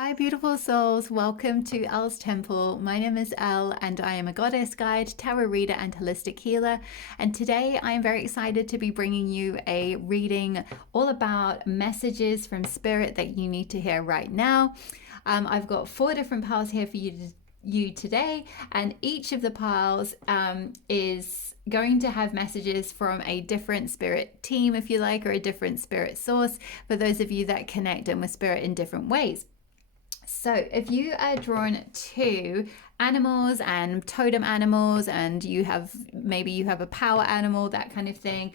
Hi, beautiful souls. Welcome to Elle's Temple. My name is Elle, and I am a goddess guide, tarot reader, and holistic healer. And today I am very excited to be bringing you a reading all about messages from spirit that you need to hear right now. I've got 4 different piles here for you today, and each of the piles is going to have messages from a different spirit team, if you like, or a different spirit source for those of you that connect in with spirit in different ways. So if you are drawn to animals and totem animals, and maybe you have a power animal, that kind of thing,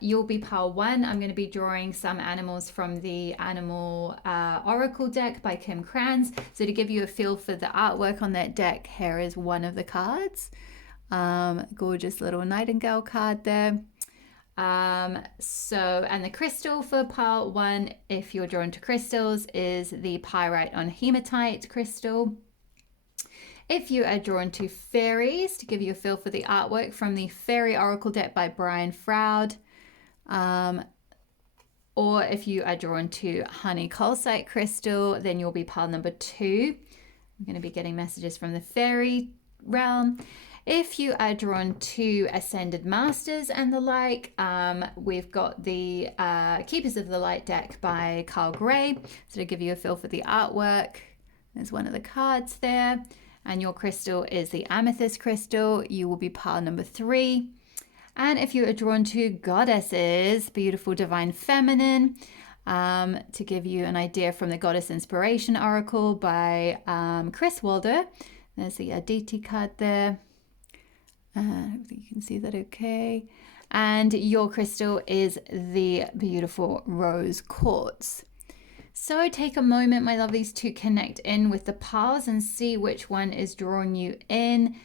you'll be pile 1. I'm going to be drawing some animals from the Animal Oracle deck by Kim Kranz. So to give you a feel for the artwork on that deck, here is one of the cards. Gorgeous little nightingale card there. And the crystal for part 1, if you're drawn to crystals, is the pyrite on hematite crystal. If you are drawn to fairies, to give you a feel for the artwork, from the Faery Oracle deck by Brian Froud, or if you are drawn to honey calcite crystal, then you'll be pile number 2. I'm going to be getting messages from the fairy realm. If you are drawn to Ascended Masters and the like, we've got the Keepers of the Light deck by Carl Gray. So to give you a feel for the artwork, there's one of the cards there. And your crystal is the amethyst crystal. You will be pile number 3. And if you are drawn to Goddesses, beautiful divine feminine, to give you an idea, from the Goddess Inspiration Oracle by Chris Walder. There's the Aditi card there. Hopefully you can see that okay. And your crystal is the beautiful rose quartz. So take a moment, my lovelies, to connect in with the piles and see which one is drawing you in.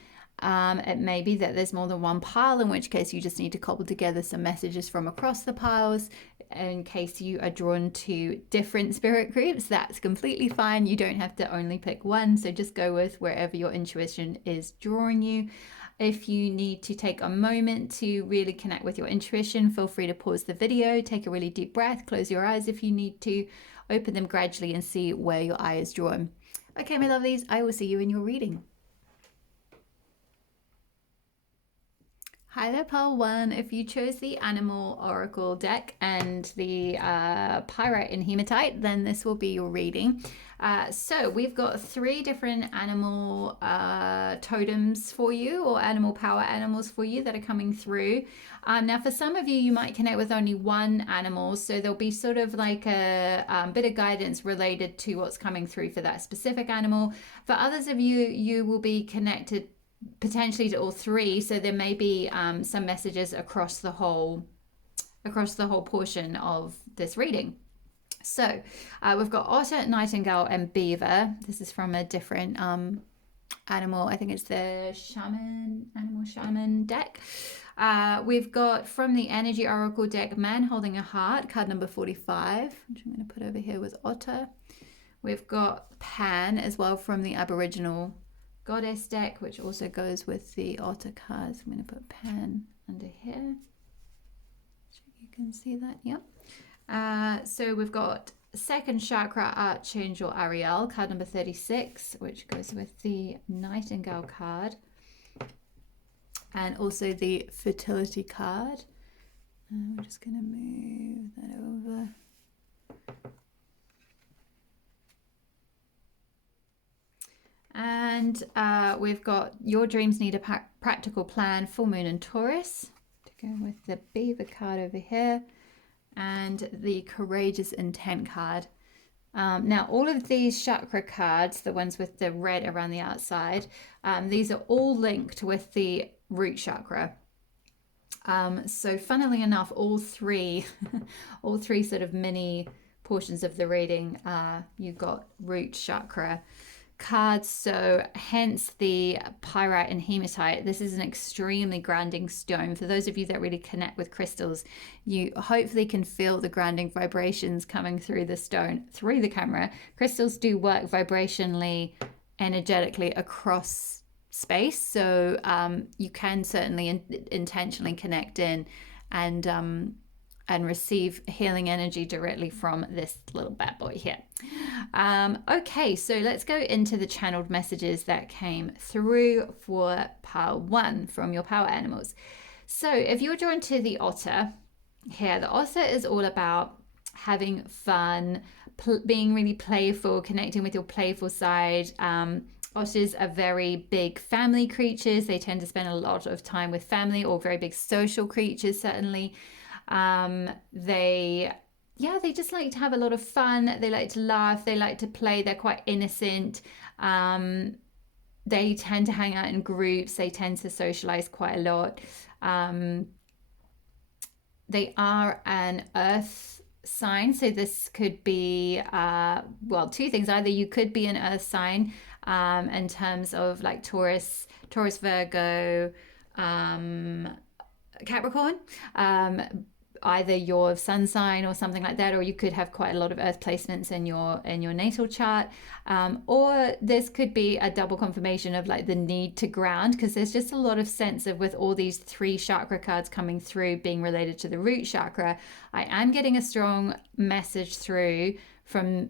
It may be that there's more than one pile, in which case you just need to cobble together some messages from across the piles. In case you are drawn to different spirit groups, that's completely fine. You don't have to only pick one, so just go with wherever your intuition is drawing you. If you need to take a moment to really connect with your intuition, feel free to pause the video, take a really deep breath, close your eyes if you need to, open them gradually and see where your eye is drawn. Okay, my lovelies, I will see you in your reading. Hi there, pile 1. If you chose the Animal Oracle deck and the Pyrite and Hematite, then this will be your reading. So we've got 3 different animal totems for you, or animal power animals for you, that are coming through. Now for some of you, you might connect with only one animal, so there'll be sort of like a bit of guidance related to what's coming through for that specific animal. For others of you, you will be connected potentially to all 3, so there may be some messages across the whole portion of this reading. So we've got otter, nightingale, and beaver. This is from a different animal. I think it's the animal shaman deck. We've got from the energy oracle deck, man holding a heart, card number 45, which I'm going to put over here with otter. We've got Pan as well from the aboriginal goddess deck, which also goes with the otter cards. I'm going to put Pan under here so you can see that. Yep. So we've got second chakra archangel Ariel, card number 36, which goes with the nightingale card, and also the fertility card. We're just going to move that over. And we've got your dreams need a practical plan, full moon and Taurus, to go with the beaver card over here, and the courageous intent card. Now all of these chakra cards, the ones with the red around the outside, these are all linked with the root chakra. So funnily enough, all three sort of mini portions of the reading, you've got root chakra cards, so hence the pyrite and hematite. This is an extremely grounding stone. For those of you that really connect with crystals, you hopefully can feel the grounding vibrations coming through the stone, through the camera. Crystals do work vibrationally, energetically across space, so you can certainly intentionally connect in and and receive healing energy directly from this little bad boy here. Okay, so let's go into the channeled messages that came through for pile 1 from your power animals. So if you're drawn to the otter here, the otter is all about having fun, being really playful, connecting with your playful side. Otters are very big family creatures. They tend to spend a lot of time with family, or very big social creatures, certainly. They just like to have a lot of fun. They like to laugh. They like to play. They're quite innocent. They tend to hang out in groups. They tend to socialize quite a lot. They are an earth sign. So this could be, two things. Either you could be an earth sign in terms of like Taurus, Virgo, Capricorn. Either your sun sign or something like that, or you could have quite a lot of earth placements in your natal chart, or this could be a double confirmation of like the need to ground, because there's just a lot of sense of, with all these 3 chakra cards coming through being related to the root chakra, I am getting a strong message through from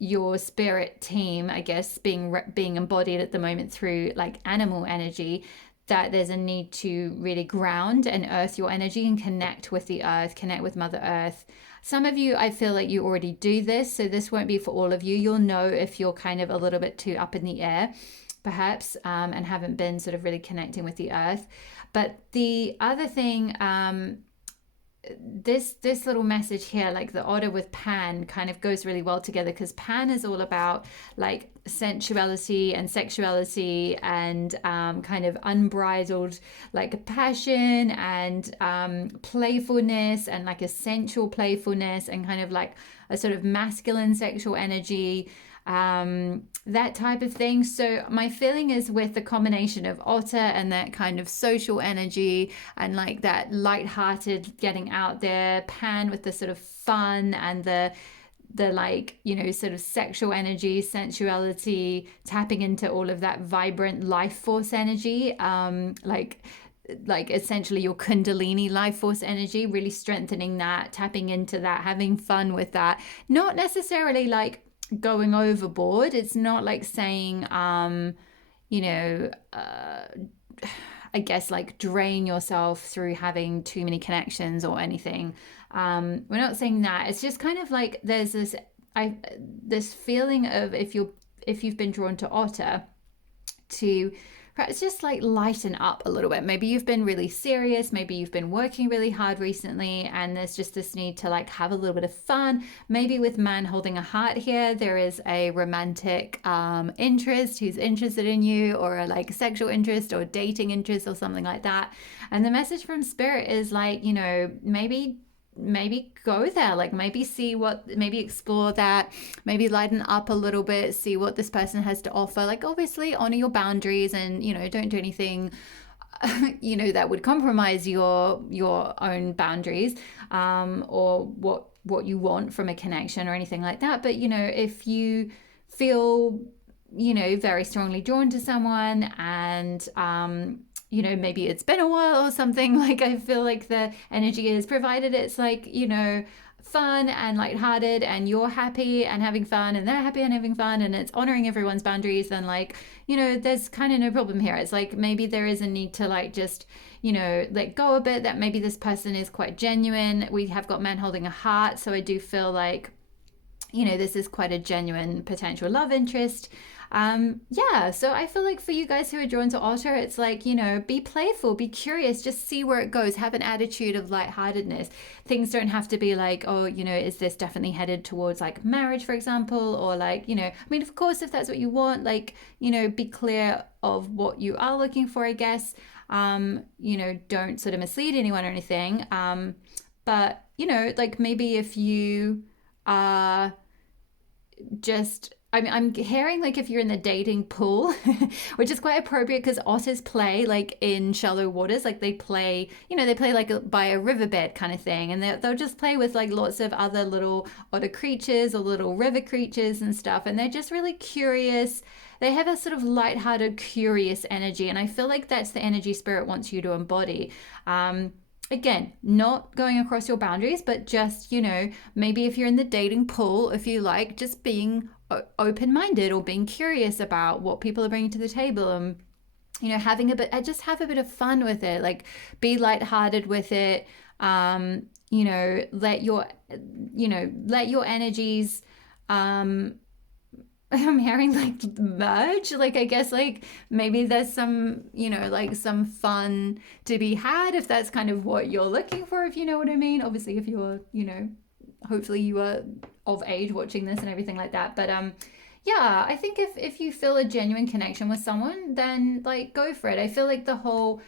your spirit team, I guess, being embodied at the moment through like animal energy, that there's a need to really ground and earth your energy and connect with the earth, connect with Mother Earth. Some of you, I feel like you already do this, so this won't be for all of you. You'll know if you're kind of a little bit too up in the air, perhaps, and haven't been sort of really connecting with the earth. But the other thing, this little message here, like the otter with Pan, kind of goes really well together, because Pan is all about like sensuality and sexuality and kind of unbridled like passion and playfulness, and like a sensual playfulness, and kind of like a sort of masculine sexual energy, that type of thing. So my feeling is, with the combination of otter and that kind of social energy and like that light-hearted getting out there, Pan with the sort of fun and the like, you know, sort of sexual energy, sensuality, tapping into all of that vibrant life force energy, like essentially your kundalini life force energy, really strengthening that, tapping into that, having fun with that, not necessarily like going overboard. It's not like saying I guess like drain yourself through having too many connections or anything. We're not saying that. It's just kind of like there's this feeling of, if you've been drawn to otter, to perhaps just like lighten up a little bit. Maybe you've been really serious, maybe you've been working really hard recently, and there's just this need to like have a little bit of fun. Maybe with Man holding a heart here, there is a romantic interest who's interested in you, or a like sexual interest or dating interest or something like that. And the message from Spirit is like, you know, maybe go there, like maybe explore that, maybe lighten up a little bit, see what this person has to offer. Like obviously honor your boundaries, and you know, don't do anything you know, that would compromise your own boundaries, or what you want from a connection or anything like that. But you know, if you feel, you know, very strongly drawn to someone, and you know, maybe it's been a while or something, like I feel like the energy is, provided it's like, you know, fun and lighthearted, and you're happy and having fun, and they're happy and having fun, and it's honoring everyone's boundaries, then like, you know, there's kind of no problem here. It's like maybe there is a need to like just, you know, let go a bit, that maybe this person is quite genuine. We have got Man holding a heart, so I do feel like, you know, this is quite a genuine potential love interest. So I feel like for you guys who are drawn to otter, it's like, you know, be playful, be curious, just see where it goes, have an attitude of lightheartedness. Things don't have to be like, oh, you know, is this definitely headed towards like marriage, for example, or like, you know, I mean, of course, if that's what you want, like, you know, be clear of what you are looking for, I guess. You know, don't sort of mislead anyone or anything. But you know, like maybe if you are just, I mean, I'm hearing like if you're in the dating pool, which is quite appropriate because otters play like in shallow waters, like they play, you know, they play like by a riverbed kind of thing, and they'll just play with like lots of other little otter creatures or little river creatures and stuff, and they're just really curious. They have a sort of lighthearted, curious energy, and I feel like that's the energy Spirit wants you to embody. again, not going across your boundaries, but just, maybe if you're in the dating pool, if you like, just being open-minded or being curious about what people are bringing to the table, and having a bit, just have a bit of fun with it, like be lighthearted with it. Let your energies, I'm hearing like merge. Like, I guess, like maybe there's some, like some fun to be had if that's kind of what you're looking for, if you know what I mean. Obviously, if you're, hopefully you are of age watching this and everything like that. But yeah, I think if you feel a genuine connection with someone, then like go for it. I feel like the whole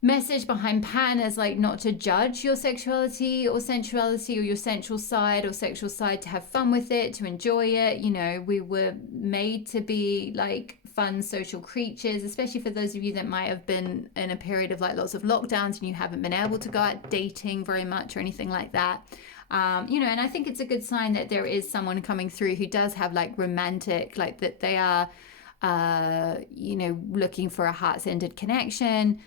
message behind Pan is like not to judge your sexuality or sensuality or your sensual side or sexual side, to have fun with it, to enjoy it. We were made to be like fun social creatures, especially for those of you that might have been in a period of like lots of lockdowns and you haven't been able to go out dating very much or anything like that. And I think it's a good sign that there is someone coming through who does have like romantic, like that they are looking for a heart-centered connection.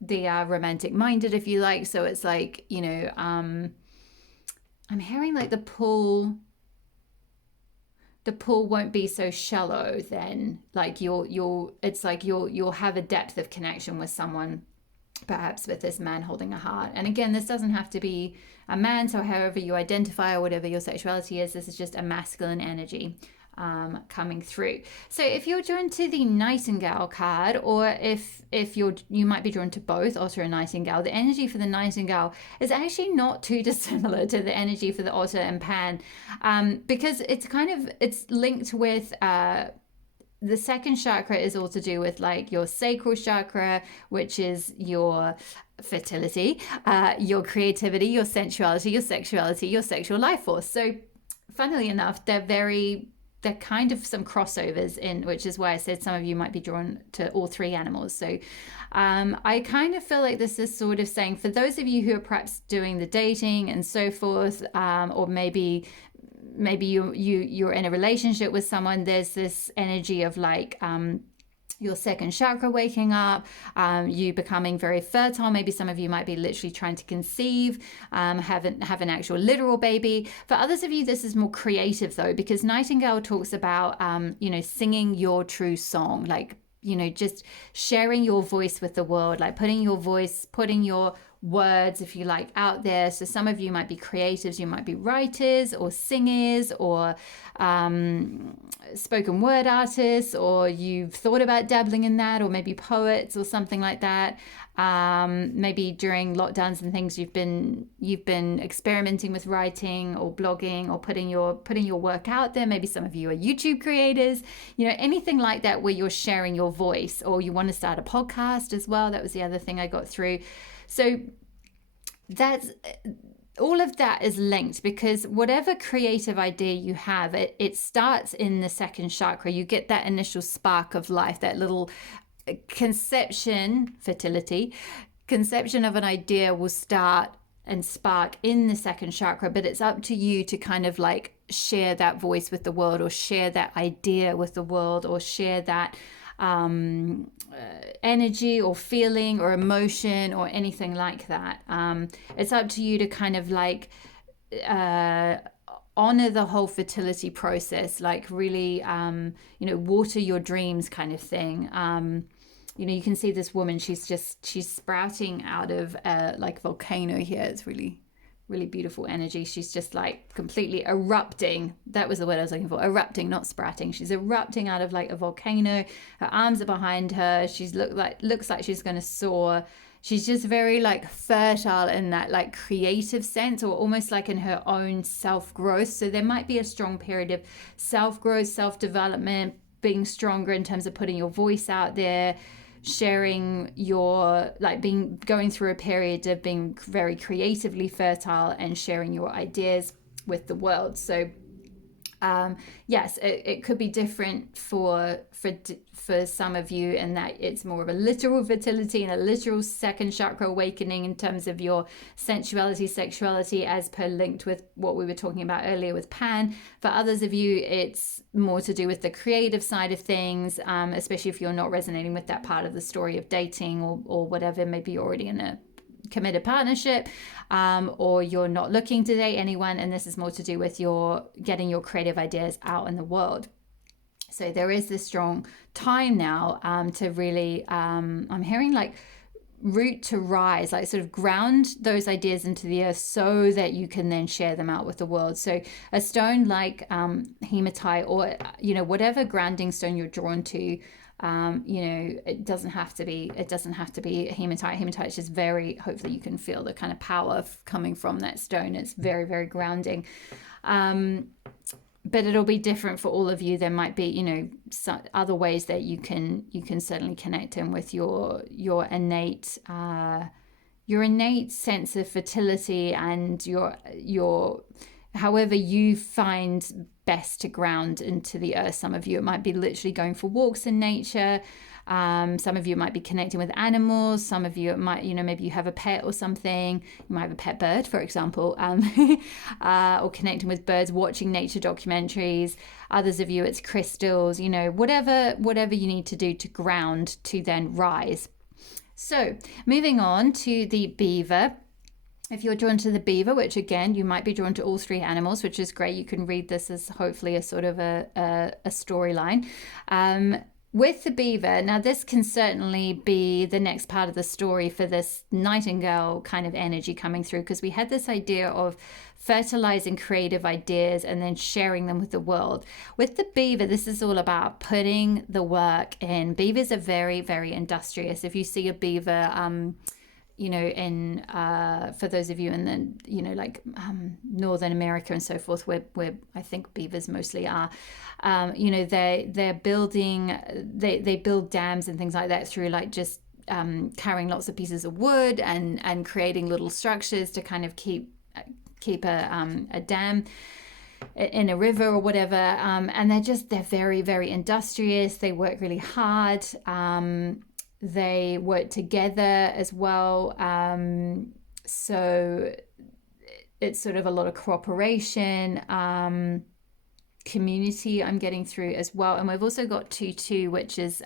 They are romantic minded, if you like. So it's like, I'm hearing like the pull won't be so shallow then. Like you'll have a depth of connection with someone, perhaps with this man holding a heart. And again, this doesn't have to be a man, so however you identify or whatever your sexuality is, this is just a masculine energy coming through. So if you're drawn to the Nightingale card, or if you might be drawn to both Otter and Nightingale, the energy for the Nightingale is actually not too dissimilar to the energy for the Otter and Pan, because it's linked with the second chakra is all to do with like your sacral chakra, which is your fertility, your creativity, your sensuality, your sexuality, your sexual life force. So funnily enough, they're kind of some crossovers in, which is why I said some of you might be drawn to all three animals. So I kind of feel like this is sort of saying, for those of you who are perhaps doing the dating and so forth, or maybe you're in a relationship with someone, there's this energy of like your second chakra waking up, you becoming very fertile. Maybe some of you might be literally trying to conceive, have an actual literal baby. For others of you, this is more creative though, because Nightingale talks about singing your true song, like just sharing your voice with the world, like putting your words, if you like, out there. So some of you might be creatives, you might be writers or singers or spoken word artists, or you've thought about dabbling in that, or maybe poets or something like that. Maybe during lockdowns and things, you've been experimenting with writing or blogging or putting your work out there. Maybe some of you are YouTube creators, anything like that, where you're sharing your voice, or you want to start a podcast as well. That was the other thing I got through. So that's all of that is linked, because whatever creative idea you have, it starts in the second chakra. You get that initial spark of life, that little conception of an idea will start and spark in the second chakra, but it's up to you to kind of like share that voice with the world, or share that idea with the world, or share that energy or feeling or emotion or anything like that. It's up to you to kind of like honor the whole fertility process, like really water your dreams kind of thing. You can see this woman, she's sprouting out of like a volcano here. It's really beautiful energy. She's just like completely erupting. That was the word I was looking for. Erupting, not sprouting. She's erupting out of like a volcano. Her arms are behind her. Looks like she's going to soar. She's just very like fertile in that like creative sense, or almost like in her own self-growth. So there might be a strong period of self-growth, self-development, being stronger in terms of putting your voice out there, sharing your going through a period of being very creatively fertile and sharing your ideas with the world. So Yes, it could be different for some of you, in that it's more of a literal fertility and a literal second chakra awakening in terms of your sensuality, sexuality, as per linked with what we were talking about earlier with Pan. For others of you, it's more to do with the creative side of things, especially if you're not resonating with that part of the story of dating or whatever. Maybe you're already in a committed partnership, or you're not looking to date anyone, and this is more to do with your getting your creative ideas out in the world. So there is this strong time now to really I'm hearing like root to rise, like sort of ground those ideas into the earth so that you can then share them out with the world. So a stone like hematite, or whatever grounding stone you're drawn to, it doesn't have to be hematite. Hematite is just very, hopefully you can feel the kind of power coming from that stone. It's very, very grounding. But it'll be different for all of you. There might be, other ways that you can certainly connect in with your innate sense of fertility, and your however you find best to ground into the earth. Some of you, it might be literally going for walks in nature. Some of you might be connecting with animals. Some of you, it might, maybe you have a pet or something. You might have a pet bird, for example, or connecting with birds, watching nature documentaries. Others of you, it's crystals, whatever you need to do to ground to then rise. So moving on to the beaver. If you're drawn to the beaver, which again, you might be drawn to all three animals, which is great. You can read this as hopefully a sort of a storyline. With the beaver, now this can certainly be the next part of the story for this nightingale kind of energy coming through, because we had this idea of fertilizing creative ideas and then sharing them with the world. With the beaver, this is all about putting the work in. Beavers are very, very industrious. If you see a beaver, for those of you in the, Northern America and so forth, where I think beavers mostly are, they're building, they build dams and things like that through like just carrying lots of pieces of wood and creating little structures to kind of keep a dam in a river or whatever. And they're very, very industrious. They work really hard. They work together as well. So it's sort of a lot of cooperation, community I'm getting through as well. And we've also got 2-2, which is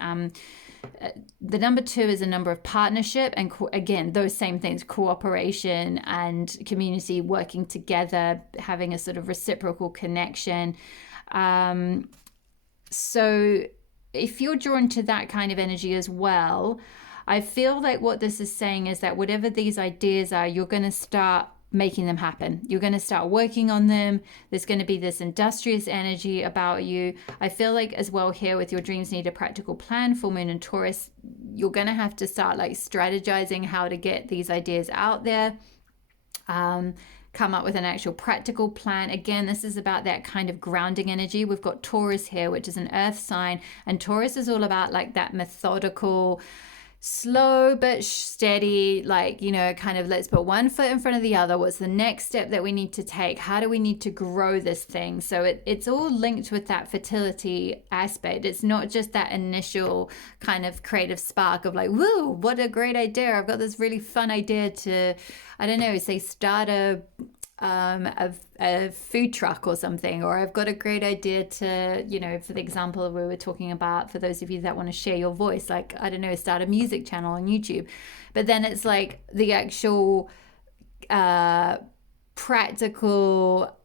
the number 2 is a number of partnership, and again, those same things, cooperation and community, working together, having a sort of reciprocal connection. So if you're drawn to that kind of energy as well, I feel like what this is saying is that whatever these ideas are, you're going to start making them happen. You're going to start working on them. There's going to be this industrious energy about you. I feel like as well here with your dreams need a practical plan, full moon and Taurus, you're going to have to start like strategizing how to get these ideas out there. Come up with an actual practical plan. Again, this is about that kind of grounding energy. We've got Taurus here, which is an earth sign, and Taurus is all about like that methodical, slow but steady, kind of let's put one foot in front of the other. What's the next step that we need to take? How do we need to grow this thing? So it's all linked with that fertility aspect. It's not just that initial kind of creative spark of like, woo, what a great idea. I've got this really fun idea to, I don't know, say start a food truck or something, or I've got a great idea to, for the example we were talking about, for those of you that want to share your voice, like, I don't know, start a music channel on YouTube. But then it's like the actual practical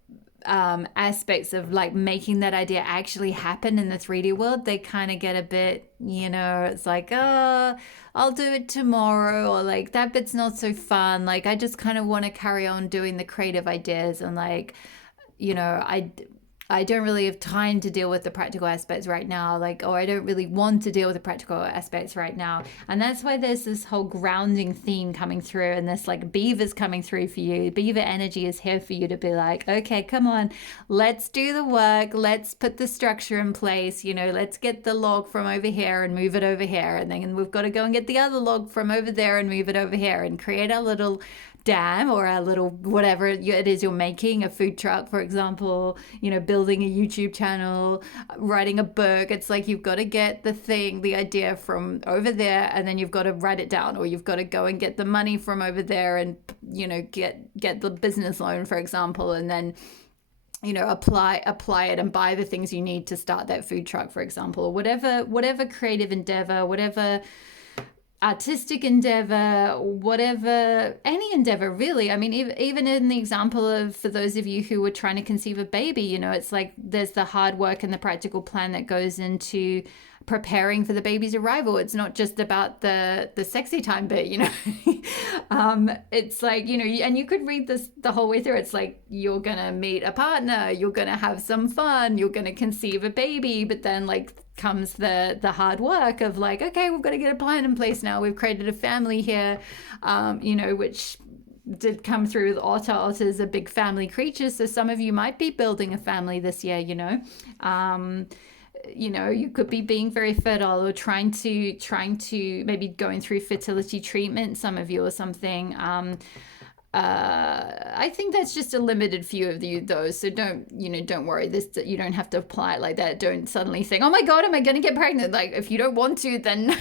aspects of like making that idea actually happen in the 3D world, they kind of get a bit, it's like, oh, I'll do it tomorrow, or like that bit's not so fun. Like I just kind of want to carry on doing the creative ideas, and like, I don't really have time to deal with the practical aspects right now, or I don't really want to deal with the practical aspects right now. And that's why there's this whole grounding theme coming through, and this like beavers coming through for you. Beaver energy is here for you to be like, okay, come on, let's do the work. Let's put the structure in place. Let's get the log from over here and move it over here. And then we've got to go and get the other log from over there and move it over here and create our little dam or a little whatever it is you're making, a food truck, for example, you know, building a YouTube channel, writing a book. It's like you've got to get the idea from over there, and then you've got to write it down, or you've got to go and get the money from over there and, you know, get the business loan, for example, and then, you know, apply it and buy the things you need to start that food truck, for example, or whatever creative endeavor, whatever artistic endeavor, whatever, any endeavor really. I mean, even in the example of, for those of you who were trying to conceive a baby, you know, it's like there's the hard work and the practical plan that goes into preparing for the baby's arrival. It's not just about the sexy time bit, you know. It's like, you know, and you could read this the whole way through. It's like you're gonna meet a partner, you're gonna have some fun, you're gonna conceive a baby, but then like comes the hard work of like, okay, we've got to get a plan in place now, we've created a family here, you know, which did come through with Otter. Otter's a big family creature, so some of you might be building a family this year, you know. You know, you could be being very fertile or trying to maybe going through fertility treatment, some of you, or something. I think that's just a limited few of you though, so don't worry, you don't have to apply it like that. Don't suddenly think, oh my god, am I going to get pregnant? Like, if you don't want to, then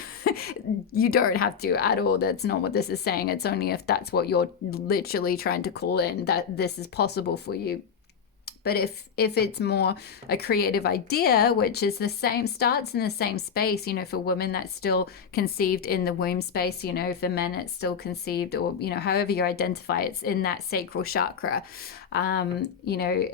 you don't have to at all. That's not what this is saying. It's only if that's what you're literally trying to call in that this is possible for you. But if it's more a creative idea, which is the same, starts in the same space, you know, for women that's still conceived in the womb space, you know, for men it's still conceived, or, you know, however you identify, it's in that sacral chakra. You know,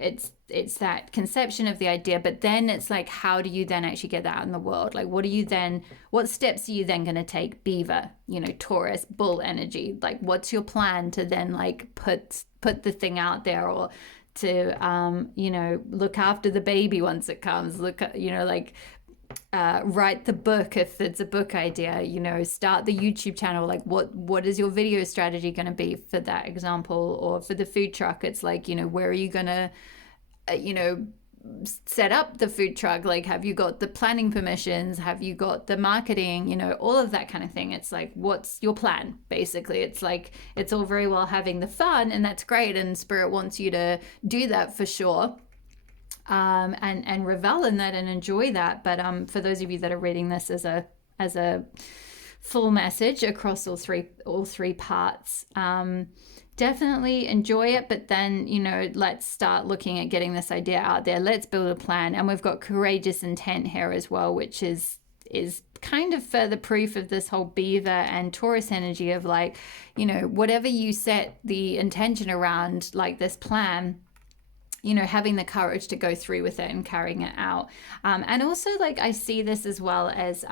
it's that conception of the idea, but then it's like, how do you then actually get that out in the world? Like, what steps are you then going to take? Beaver, you know, Taurus, bull energy. Like, what's your plan to then like put the thing out there, or to you know, look after the baby once it comes, you know, like write the book if it's a book idea, you know, start the YouTube channel. Like what is your video strategy going to be for that example? Or for the food truck, it's like, you know, where are you going to you know, set up the food truck? Like, have you got the planning permissions? Have you got the marketing? You know, all of that kind of thing. It's like, what's your plan? Basically, it's like, it's all very well having the fun, and that's great, and Spirit wants you to do that for sure, and revel in that and enjoy that. But for those of you that are reading this as a full message across all three parts, definitely enjoy it, but then, you know, let's start looking at getting this idea out there. Let's build a plan. And we've got courageous intent here as well, which is kind of further proof of this whole Beaver and Taurus energy of like, you know, whatever you set the intention around, like this plan, you know, having the courage to go through with it and carrying it out. And also, like, I see this as well as,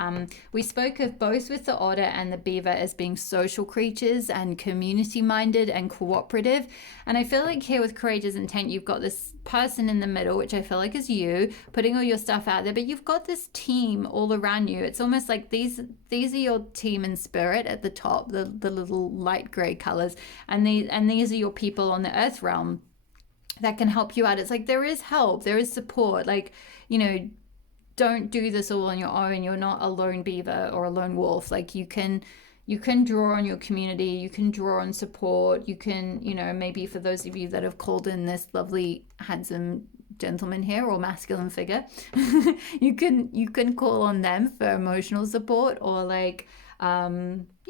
we spoke of both with the otter and the beaver as being social creatures and community minded and cooperative. And I feel like here with courageous intent, you've got this person in the middle, which I feel like is you, putting all your stuff out there, but you've got this team all around you. It's almost like these are your team in spirit at the top, the little light gray colors, and these are your people on the earth realm that can help you out. It's like there is help, there is support. Like, you know, don't do this all on your own. You're not a lone beaver or a lone wolf. Like, you can draw on your community, you can draw on support, you can, you know, maybe for those of you that have called in this lovely handsome gentleman here or masculine figure, you can call on them for emotional support, or like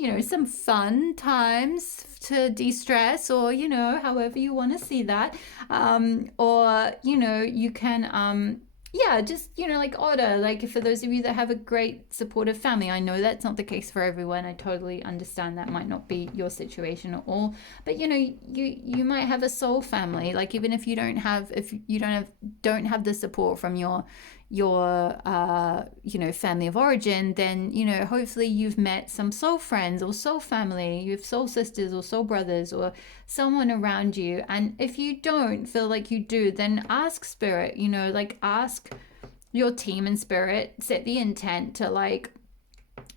you know, some fun times to de-stress, or, you know, however you want to see that, or, you know, you can yeah, just, you know, like otter, like for those of you that have a great supportive family. I know that's not the case for everyone. I totally understand that might not be your situation at all, but, you know, you might have a soul family. Like, even if you don't have the support from your you know, family of origin, then, you know, hopefully you've met some soul friends or soul family, you have soul sisters or soul brothers or someone around you. And if you don't feel like you do, then ask spirit, you know, like ask your team in spirit, set the intent to like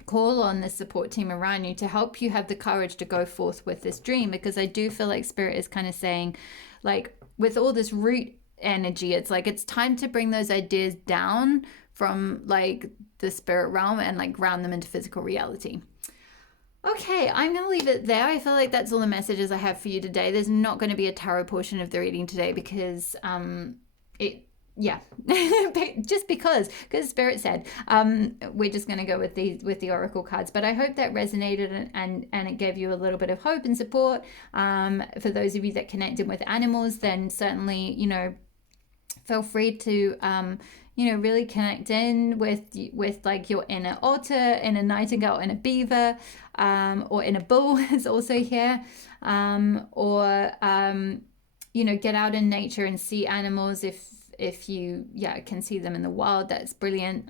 call on the support team around you to help you have the courage to go forth with this dream. Because I do feel like spirit is kind of saying, like, with all this root energy, it's like it's time to bring those ideas down from like the spirit realm and like ground them into physical reality. Okay, I'm going to leave it there. I feel like that's all the messages I have for you today. There's not going to be a tarot portion of the reading today because it yeah, just because Spirit said we're just going to go with the oracle cards. But I hope that resonated and it gave you a little bit of hope and support. For those of you that connected with animals, then certainly, you know, feel free to you know, really connect in with like your inner otter, inner nightingale, inner beaver, or inner bull is also here, or you know, get out in nature and see animals if you can see them in the wild. That's brilliant.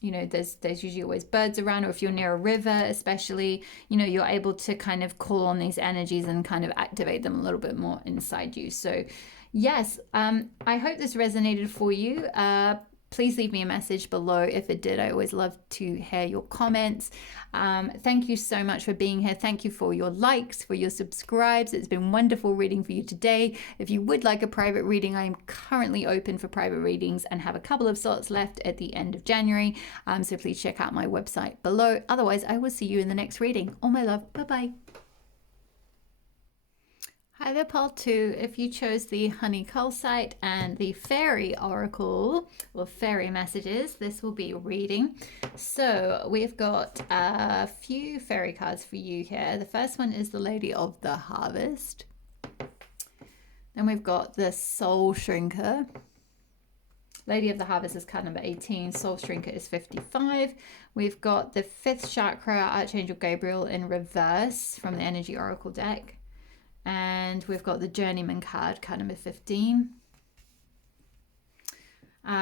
You know, there's usually always birds around, or if you're near a river especially, you know, you're able to kind of call on these energies and kind of activate them a little bit more inside you. So yes, I hope this resonated for you. Please leave me a message below if it did. I always love to hear your comments. Thank you so much for being here. Thank you for your likes, for your subscribes. It's been wonderful reading for you today. If you would like a private reading, I am currently open for private readings and have a couple of slots left at the end of January. So please check out my website below. Otherwise, I will see you in the next reading. All my love. Bye-bye. Hi there, Paul 2. If you chose the Honey Calcite and the Fairy Oracle, or Fairy Messages, this will be your reading. So we've got a few fairy cards for you here. The first one is the Lady of the Harvest. Then we've got the Soul Shrinker. Lady of the Harvest is card number 18. Soul Shrinker is 55. We've got the 5th Chakra, Archangel Gabriel in reverse from the Energy Oracle deck. And we've got the Journeyman card number 15.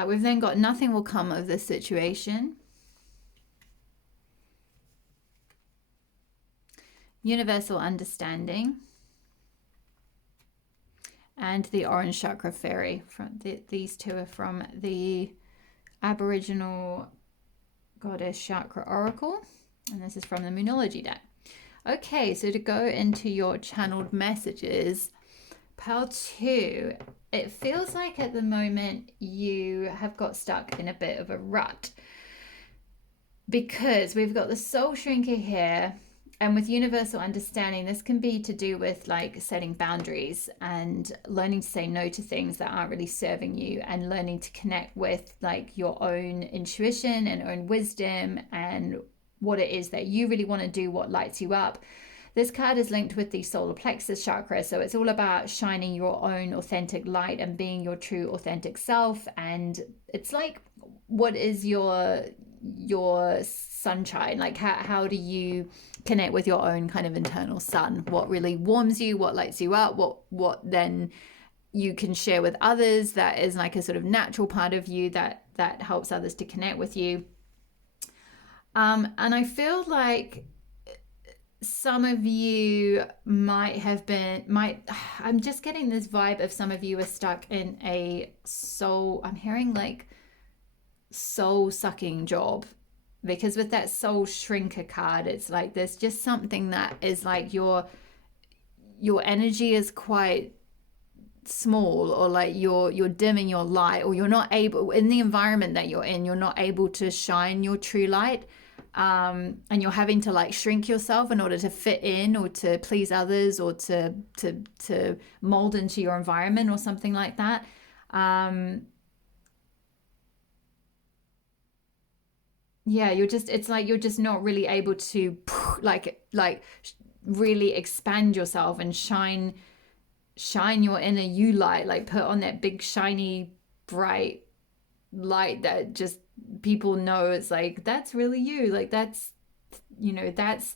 We've then got Nothing Will Come of This Situation. Universal Understanding. And the Orange Chakra Fairy. These two are from the Aboriginal Goddess Chakra Oracle. And this is from the Moonology deck. Okay, so to go into your channeled messages, Pearl 2, it feels like at the moment you have got stuck in a bit of a rut because we've got the Soul Shrinker here, and with Universal Understanding, this can be to do with like setting boundaries and learning to say no to things that aren't really serving you, and learning to connect with like your own intuition and own wisdom and what it is that you really want to do, what lights you up. This card is linked with the solar plexus chakra, so it's all about shining your own authentic light and being your true authentic self. And it's like, what is your sunshine? Like how do you connect with your own kind of internal sun? What really warms you? What lights you up? What then you can share with others that is like a sort of natural part of you that helps others to connect with you. And I feel like some of you I'm just getting this vibe of some of you are stuck in a I'm hearing like soul sucking job, because with that Soul Shrinker card, it's like there's just something that is like your energy is quite small, or like you're dimming your light, or you're not able, in the environment that you're in, you're not able to shine your true light. And you're having to like shrink yourself in order to fit in, or to please others, or to mold into your environment, or something like that. It's like you're just not really able to like really expand yourself and shine your inner you light, like put on that big shiny bright light that just people know it's like that's really you, like that's, you know, that's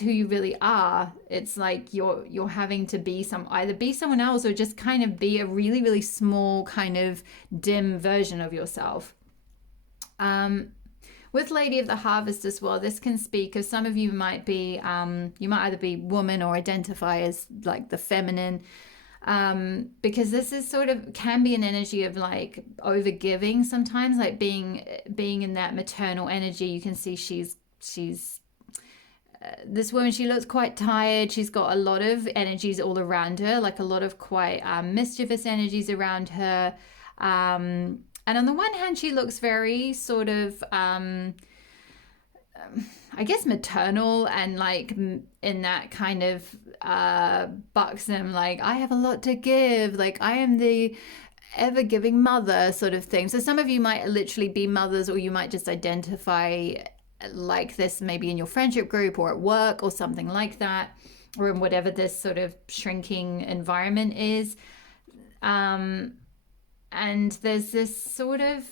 who you really are. It's like you're having to be either be someone else, or just kind of be a really, really small kind of dim version of yourself. With Lady of the Harvest as well, this can speak of some of you might be you might either be woman or identify as like the feminine, because this is sort of can be an energy of like over giving sometimes, like being in that maternal energy. You can see she's this woman, she looks quite tired. She's got a lot of energies all around her, like a lot of quite mischievous energies around her. And on the one hand, she looks very sort of I guess maternal, and like in that kind of buxom, like I have a lot to give, like I am the ever giving mother sort of thing. So some of you might literally be mothers, or you might just identify like this maybe in your friendship group or at work or something like that, or in whatever this sort of shrinking environment is. And there's this sort of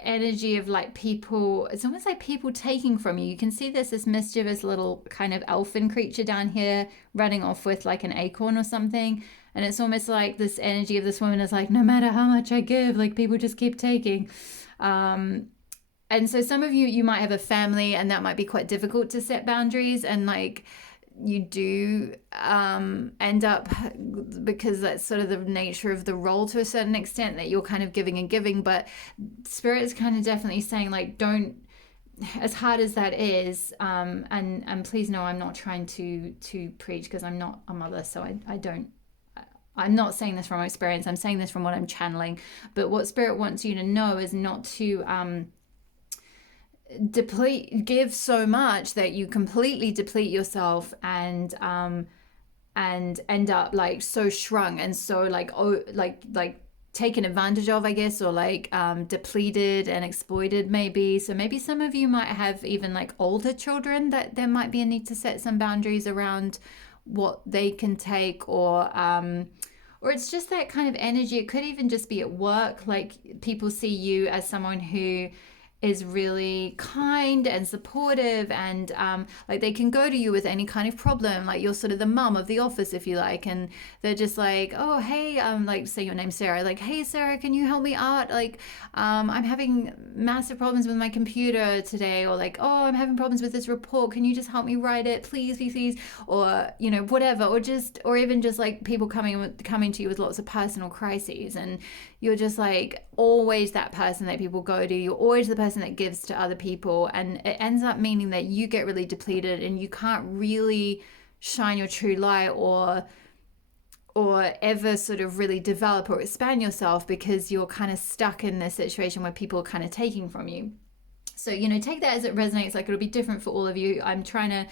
energy of like people, it's almost like people taking from you. You can see there's this mischievous little kind of elfin creature down here running off with like an acorn or something. And it's almost like this energy of this woman is like, no matter how much I give, like people just keep taking. And so some of you might have a family, and that might be quite difficult to set boundaries, and like you do end up, because that's sort of the nature of the role to a certain extent, that you're kind of giving and giving. But spirit is kind of definitely saying like, don't, as hard as that is, and please know I'm not trying to preach, because I'm not a mother, so I don't, I'm not saying this from experience, I'm saying this from what I'm channeling. But what spirit wants you to know is not to give so much that you completely deplete yourself, and end up like so shrunk and so like, oh, like taken advantage of, I guess, or like depleted and exploited maybe. So maybe some of you might have even like older children that there might be a need to set some boundaries around what they can take, or it's just that kind of energy. It could even just be at work, like people see you as someone who is really kind and supportive, and like they can go to you with any kind of problem, like you're sort of the mum of the office, if you like, and they're just like, oh hey, like say your name's Sarah, like, hey Sarah, can you help me out, like I'm having massive problems with my computer today, or like, oh, I'm having problems with this report, can you just help me write it, please please please, or you know, whatever. Or even just like people coming to you with lots of personal crises, and you're just like always that person that people go to. You're always the person that gives to other people, and it ends up meaning that you get really depleted and you can't really shine your true light, or ever sort of really develop or expand yourself, because you're kind of stuck in this situation where people are kind of taking from you. So, you know, take that as it resonates. Like, it'll be different for all of you. I'm trying to,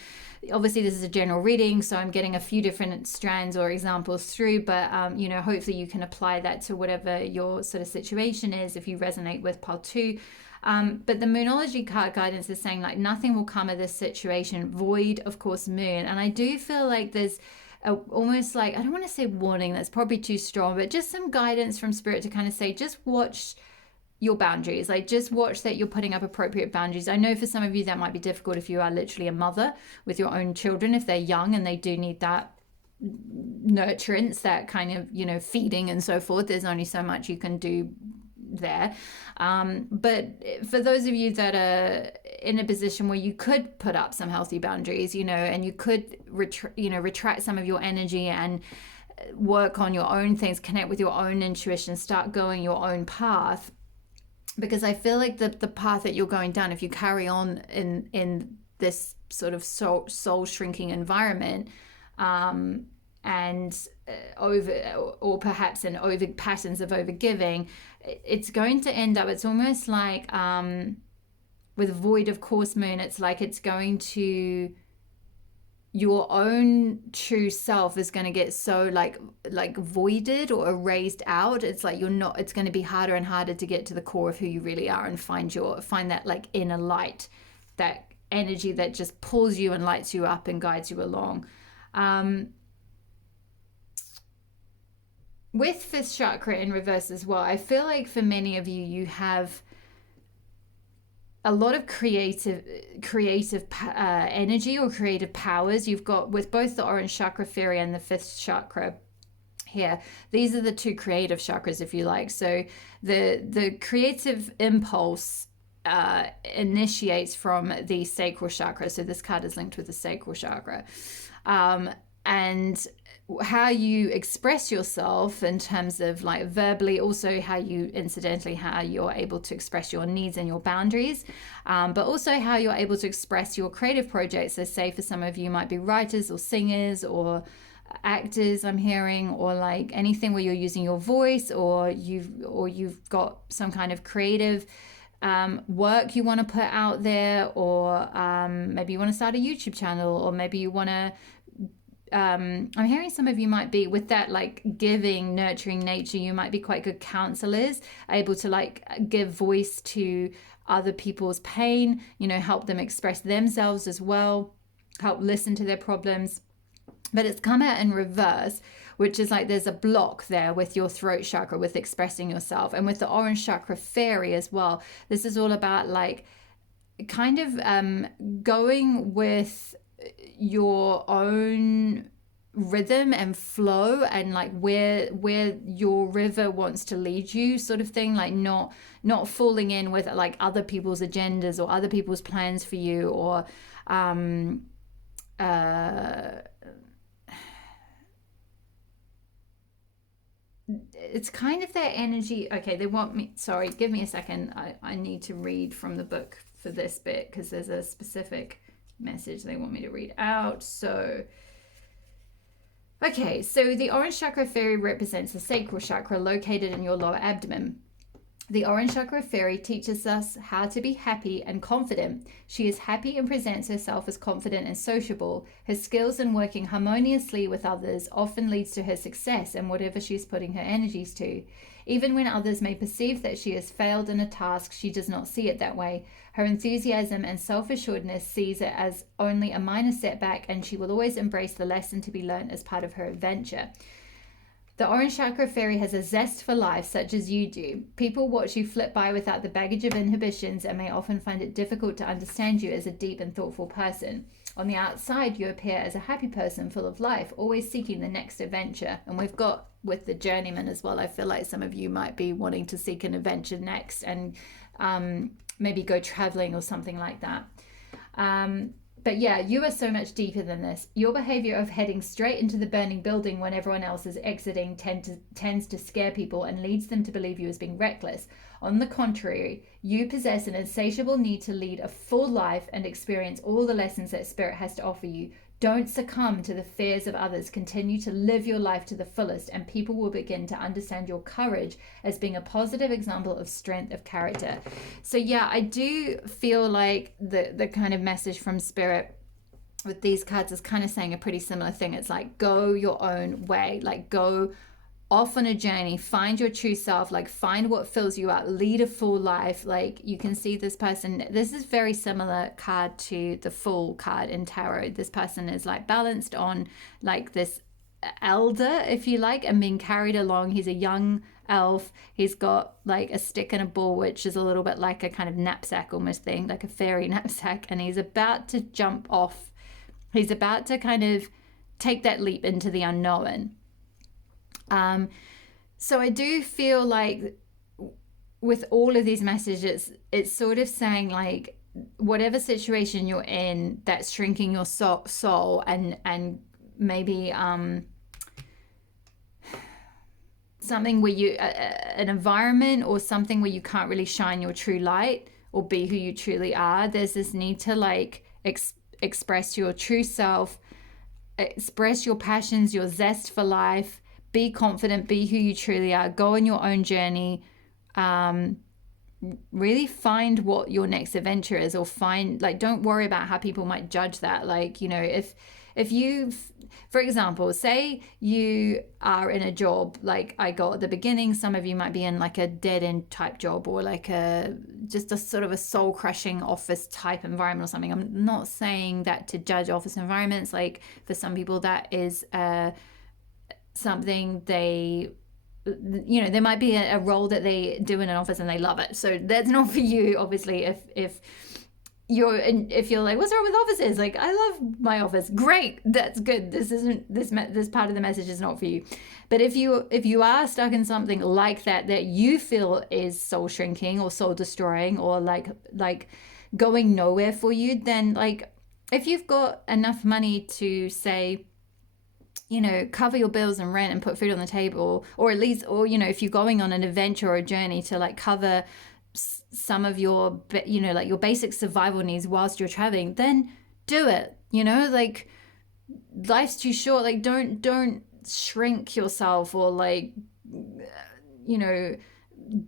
obviously this is a general reading, so I'm getting a few different strands or examples through, but you know, hopefully you can apply that to whatever your sort of situation is, if you resonate with part 2. But the Moonology card guidance is saying like, nothing will come of this situation void, of course, moon. And I do feel like there's almost like, I don't want to say warning, that's probably too strong, but just some guidance from spirit to kind of say, just watch your boundaries, like just watch that you're putting up appropriate boundaries. I know for some of you that might be difficult if you are literally a mother with your own children, if they're young and they do need that nurturance, that kind of, you know, feeding and so forth. There's only so much you can do there. But for those of you that are in a position where you could put up some healthy boundaries, you know, and you could retract some of your energy and work on your own things, connect with your own intuition, start going your own path. Because I feel like the path that you're going down, if you carry on in this sort of soul shrinking environment, and over, or perhaps in over patterns of overgiving, it's going to end up, it's almost like with void of course moon, it's like it's going to, your own true self is going to get so like voided or erased out. It's like you're not, it's going to be harder and harder to get to the core of who you really are and find that like inner light, that energy that just pulls you and lights you up and guides you along. With fifth chakra in reverse as well, I feel like for many of you, you have a lot of creative energy or creative powers. You've got, with both the orange chakra fairy and the fifth chakra here, these are the two creative chakras, if you like. So the creative impulse initiates from the sacral chakra. So this card is linked with the sacral chakra. And how you express yourself in terms of like verbally, also how you're able to express your needs and your boundaries, but also how you're able to express your creative projects. So say for some of you might be writers or singers or actors, I'm hearing, or like anything where you're using your voice, or you've got some kind of creative work you want to put out there, or maybe you want to start a YouTube channel, or maybe you want to I'm hearing some of you might be with that like giving, nurturing nature. You might be quite good counselors, able to like give voice to other people's pain, you know, help them express themselves as well, help listen to their problems. But it's come out in reverse, which is like there's a block there with your throat chakra, with expressing yourself, and with the orange chakra fairy as well. This is all about like kind of going with your own rhythm and flow, and like where your river wants to lead you, sort of thing, like not falling in with like other people's agendas or other people's plans for you, or it's kind of their energy. Okay, they want me, sorry, give me a second. I need to read from the book for this bit because there's a specific message they want me to read out. So okay, so the orange chakra fairy represents the sacral chakra located in your lower abdomen. The orange chakra fairy teaches us how to be happy and confident. She is happy and presents herself as confident and sociable. Her skills in working harmoniously with others often leads to her success in whatever she is putting her energies to. Even when others may perceive that she has failed in a task, she does not see it that way. Her enthusiasm and self-assuredness sees it as only a minor setback, and she will always embrace the lesson to be learned as part of her adventure. The orange chakra fairy has a zest for life, such as you do. People watch you flip by without the baggage of inhibitions and may often find it difficult to understand you as a deep and thoughtful person. On the outside, you appear as a happy person full of life, always seeking the next adventure. And we've got with the journeyman as well. I feel like some of you might be wanting to seek an adventure next, and maybe go traveling or something like that. But yeah, you are so much deeper than this. Your behavior of heading straight into the burning building when everyone else is exiting tends to scare people and leads them to believe you as being reckless. On the contrary, you possess an insatiable need to lead a full life and experience all the lessons that Spirit has to offer you. Don't succumb to the fears of others. Continue to live your life to the fullest, and people will begin to understand your courage as being a positive example of strength of character. So yeah, I do feel like the kind of message from Spirit with these cards is kind of saying a pretty similar thing. It's like, go your own way, like go off on a journey, find your true self, like find what fills you up, lead a full life. Like you can see this person, this is very similar card to the Fool card in tarot. This person is like balanced on like this elder, if you like, and being carried along. He's a young elf. He's got like a stick and a ball, which is a little bit like a kind of knapsack almost thing, like a fairy knapsack, and he's about to jump off. He's about to kind of take that leap into the unknown. So I do feel like with all of these messages, it's sort of saying like whatever situation you're in that's shrinking your soul, and maybe something where you an environment or something where you can't really shine your true light or be who you truly are. There's this need to like express your true self, express your passions, your zest for life. Be confident, be who you truly are, go on your own journey, really find what your next adventure is, or find, like, don't worry about how people might judge that. Like, you know, if you, for example, say you are in a job like I got at the beginning, some of you might be in like a dead end type job, or like just a sort of a soul crushing office type environment or something. I'm not saying that to judge office environments. Like for some people that is something they, you know, there might be a role that they do in an office and they love it, so that's not for you. Obviously, if you're like, what's wrong with offices, like I love my office, great, that's good, this part of the message is not for you. But if you are stuck in something like that you feel is soul shrinking or soul destroying, or like going nowhere for you, then like if you've got enough money to say, you know, cover your bills and rent and put food on the table, or at least, or, you know, if you're going on an adventure or a journey to like cover some of your, you know, like your basic survival needs whilst you're traveling, then do it. You know, like life's too short. Like don't shrink yourself, or like, you know,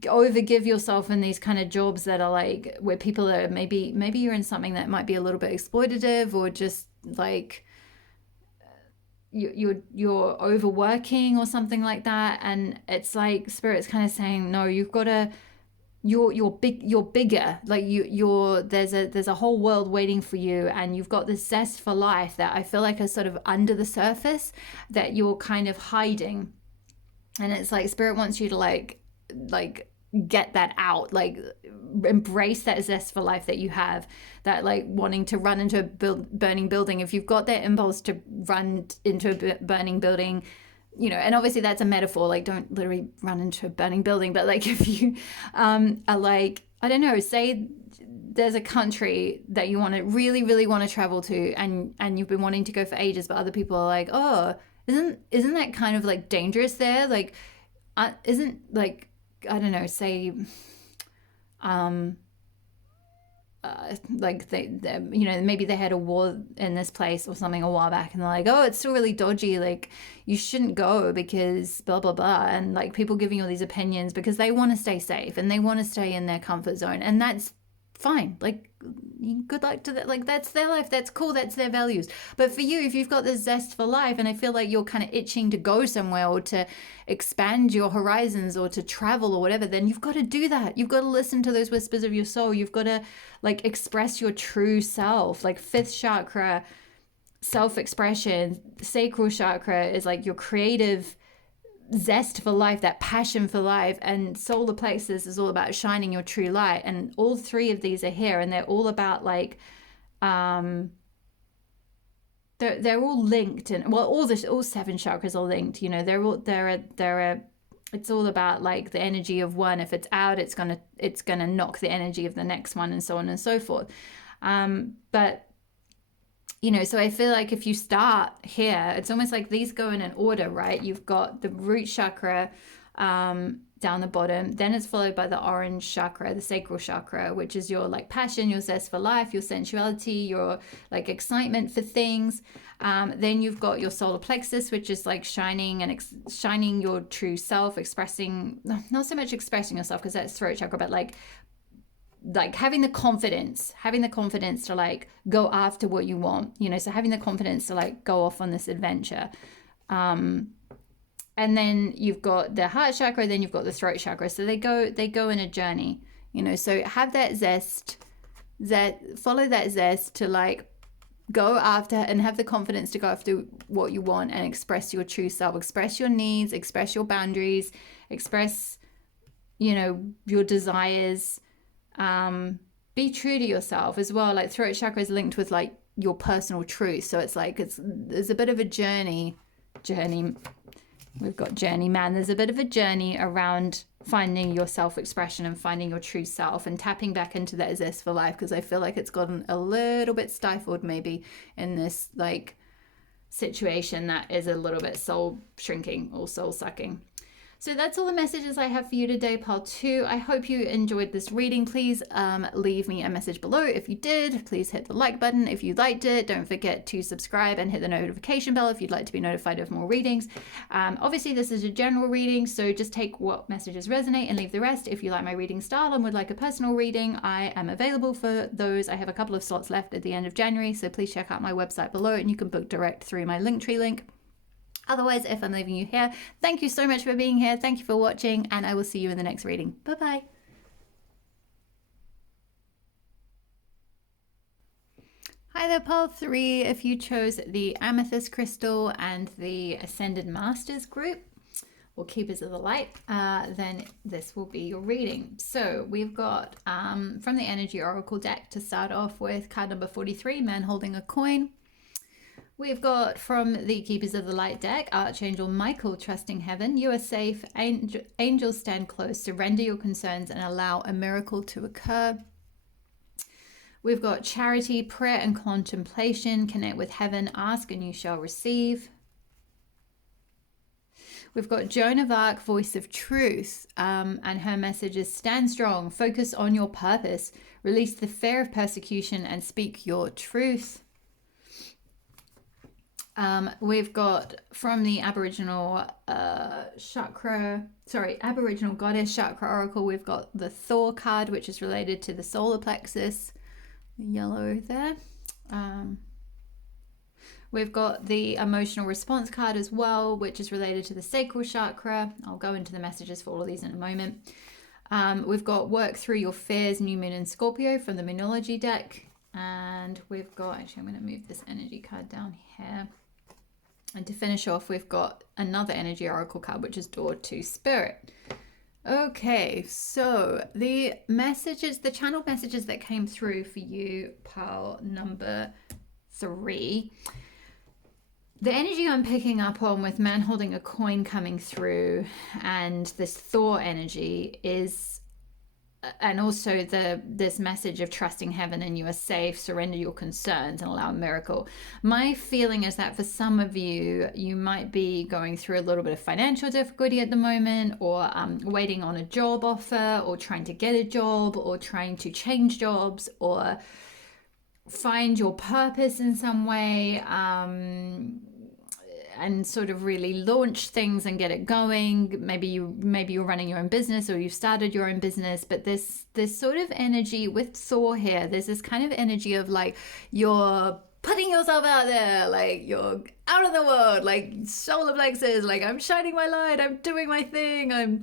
overgive yourself in these kind of jobs that are like where people are maybe you're in something that might be a little bit exploitative, or just like you're overworking or something like that. And it's like Spirit's kind of saying, no, you've got to, you're bigger. Like there's a whole world waiting for you, and you've got this zest for life that I feel like is sort of under the surface that you're kind of hiding. And it's like Spirit wants you to like get that out, like embrace that zest for life that you have, that like wanting to run into a burning building. If you've got that impulse to run into a burning building, you know, and obviously that's a metaphor, like don't literally run into a burning building, but like if you are like, I don't know, say there's a country that you want to really want to travel to, and you've been wanting to go for ages, but other people are like, oh, isn't that kind of like dangerous there? Like isn't like, I don't know, say like they you know, maybe they had a war in this place or something a while back, and they're like, oh, it's still really dodgy, like you shouldn't go because blah blah blah. And like people giving all these opinions because they want to stay safe and they want to stay in their comfort zone, and that's fine. Like good luck to that. Like that's their life, that's cool, that's their values. But for you, if you've got this zest for life, and I feel like you're kind of itching to go somewhere or to expand your horizons or to travel or whatever, then you've got to do that. You've got to listen to those whispers of your soul. You've got to like express your true self. Like fifth chakra, self-expression. Sacral chakra is like your creative zest for life, that passion for life. And solar plexus is all about shining your true light. And all three of these are here, and they're all about like they're all linked. And well, all seven chakras are linked, you know. It's all about like the energy of one. If it's out, it's gonna knock the energy of the next one, and so on and so forth. But you know, so I feel like if you start here, it's almost like these go in an order, right? You've got the root chakra down the bottom, then it's followed by the orange chakra, the sacral chakra, which is your like passion, your zest for life, your sensuality, your like excitement for things. Then you've got your solar plexus, which is like shining your true self, expressing, not so much expressing yourself because that's throat chakra, but like having the confidence to like go after what you want, you know, so having the confidence to like go off on this adventure. And then you've got the heart chakra, then you've got the throat chakra. So they go in a journey, you know, so have that zest, follow that zest to like go after and have the confidence to go after what you want and express your true self, express your needs, express your boundaries, express, you know, your desires. Be true to yourself as well. Like throat chakra is linked with like your personal truth, so it's like there's a bit of a journey. We've got journeyman. There's a bit of a journey around finding your self-expression and finding your true self and tapping back into that zest for life, because I feel like it's gotten a little bit stifled maybe in this like situation that is a little bit soul shrinking or soul sucking. So that's all the messages I have for you today, pile 2. I hope you enjoyed this reading. Please leave me a message below if you did. Please hit the like button if you liked it. Don't forget to subscribe and hit the notification bell if you'd like to be notified of more readings. Obviously, this is a general reading, so just take what messages resonate and leave the rest. If you like my reading style and would like a personal reading, I am available for those. I have a couple of slots left at the end of January, so please check out my website below and you can book direct through my Linktree link. Otherwise, if I'm leaving you here, thank you so much for being here. Thank you for watching, and I will see you in the next reading. Bye-bye. Hi there, pile 3. If you chose the Amethyst Crystal and the Ascended Masters group, or Keepers of the Light, then this will be your reading. So we've got from the Energy Oracle deck to start off with card number 43, Man Holding a Coin. We've got from the Keepers of the Light deck, Archangel Michael, Trusting Heaven. You are safe. Angels stand close. Surrender your concerns and allow a miracle to occur. We've got Charity, Prayer and Contemplation. Connect with Heaven. Ask and you shall receive. We've got Joan of Arc, Voice of Truth. And her message is stand strong. Focus on your purpose. Release the fear of persecution and speak your truth. We've got from the Aboriginal Aboriginal Goddess Chakra Oracle, we've got the Thor card, which is related to the solar plexus, the yellow there. We've got the emotional response card as well, which is related to the sacral chakra. I'll go into the messages for all of these in a moment. We've got work through your fears, new moon in Scorpio from the Moonology deck. And we've got, actually, I'm going to move this energy card down here. And to finish off, we've got another energy oracle card, which is Door to Spirit. Okay, so the messages, the channel messages that came through for you, pile number 3. The energy I'm picking up on with man holding a coin coming through and this Thor energy is, and also this message of trusting heaven and you are safe, surrender your concerns and allow a miracle. My feeling is that for some of you, you might be going through a little bit of financial difficulty at the moment, or waiting on a job offer, or trying to get a job, or trying to change jobs, or find your purpose in some way, and sort of really launch things and get it going. Maybe you're running your own business, or you've started your own business, but this sort of energy with Thor here, there's this kind of energy of like you're putting yourself out there, like you're out of the world, like solar plexus, like I'm shining my light, I'm doing my thing, I'm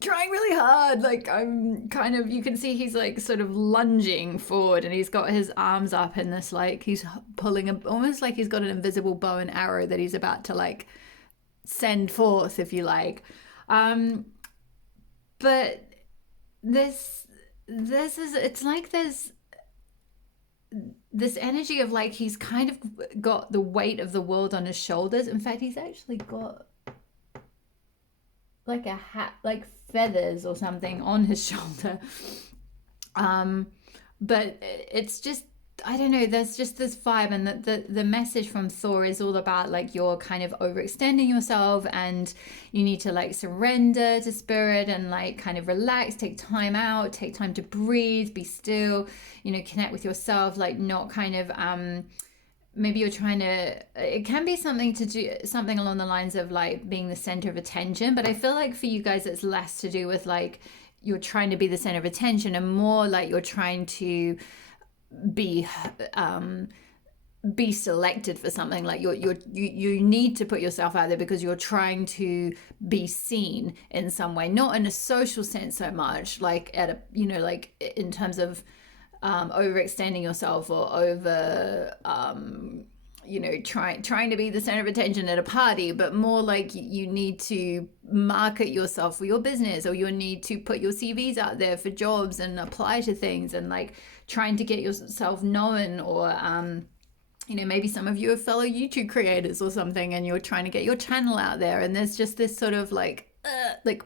trying really hard, like I'm kind of, you can see he's like sort of lunging forward and he's got his arms up in this, like he's pulling almost like he's got an invisible bow and arrow that he's about to like send forth, if you like. But this is, it's like there's this energy of like he's kind of got the weight of the world on his shoulders. In fact, he's actually got like a hat, like feathers or something on his shoulder. But it's just, I don't know, there's just this vibe, and the message from Thor is all about like you're kind of overextending yourself and you need to like surrender to spirit and like kind of relax, take time out, take time to breathe, be still, you know, connect with yourself, like not kind of maybe you're trying to, it can be something to do, something along the lines of like being the center of attention, but I feel like for you guys it's less to do with like you're trying to be the center of attention and more like you're trying to be selected for something. Like you need to put yourself out there because you're trying to be seen in some way, not in a social sense so much, like at a, you know, like in terms of overextending yourself or over you know, trying to be the center of attention at a party, but more like you need to market yourself for your business, or you need to put your CVs out there for jobs and apply to things and like trying to get yourself known, or you know, maybe some of you are fellow YouTube creators or something and you're trying to get your channel out there, and there's just this sort of like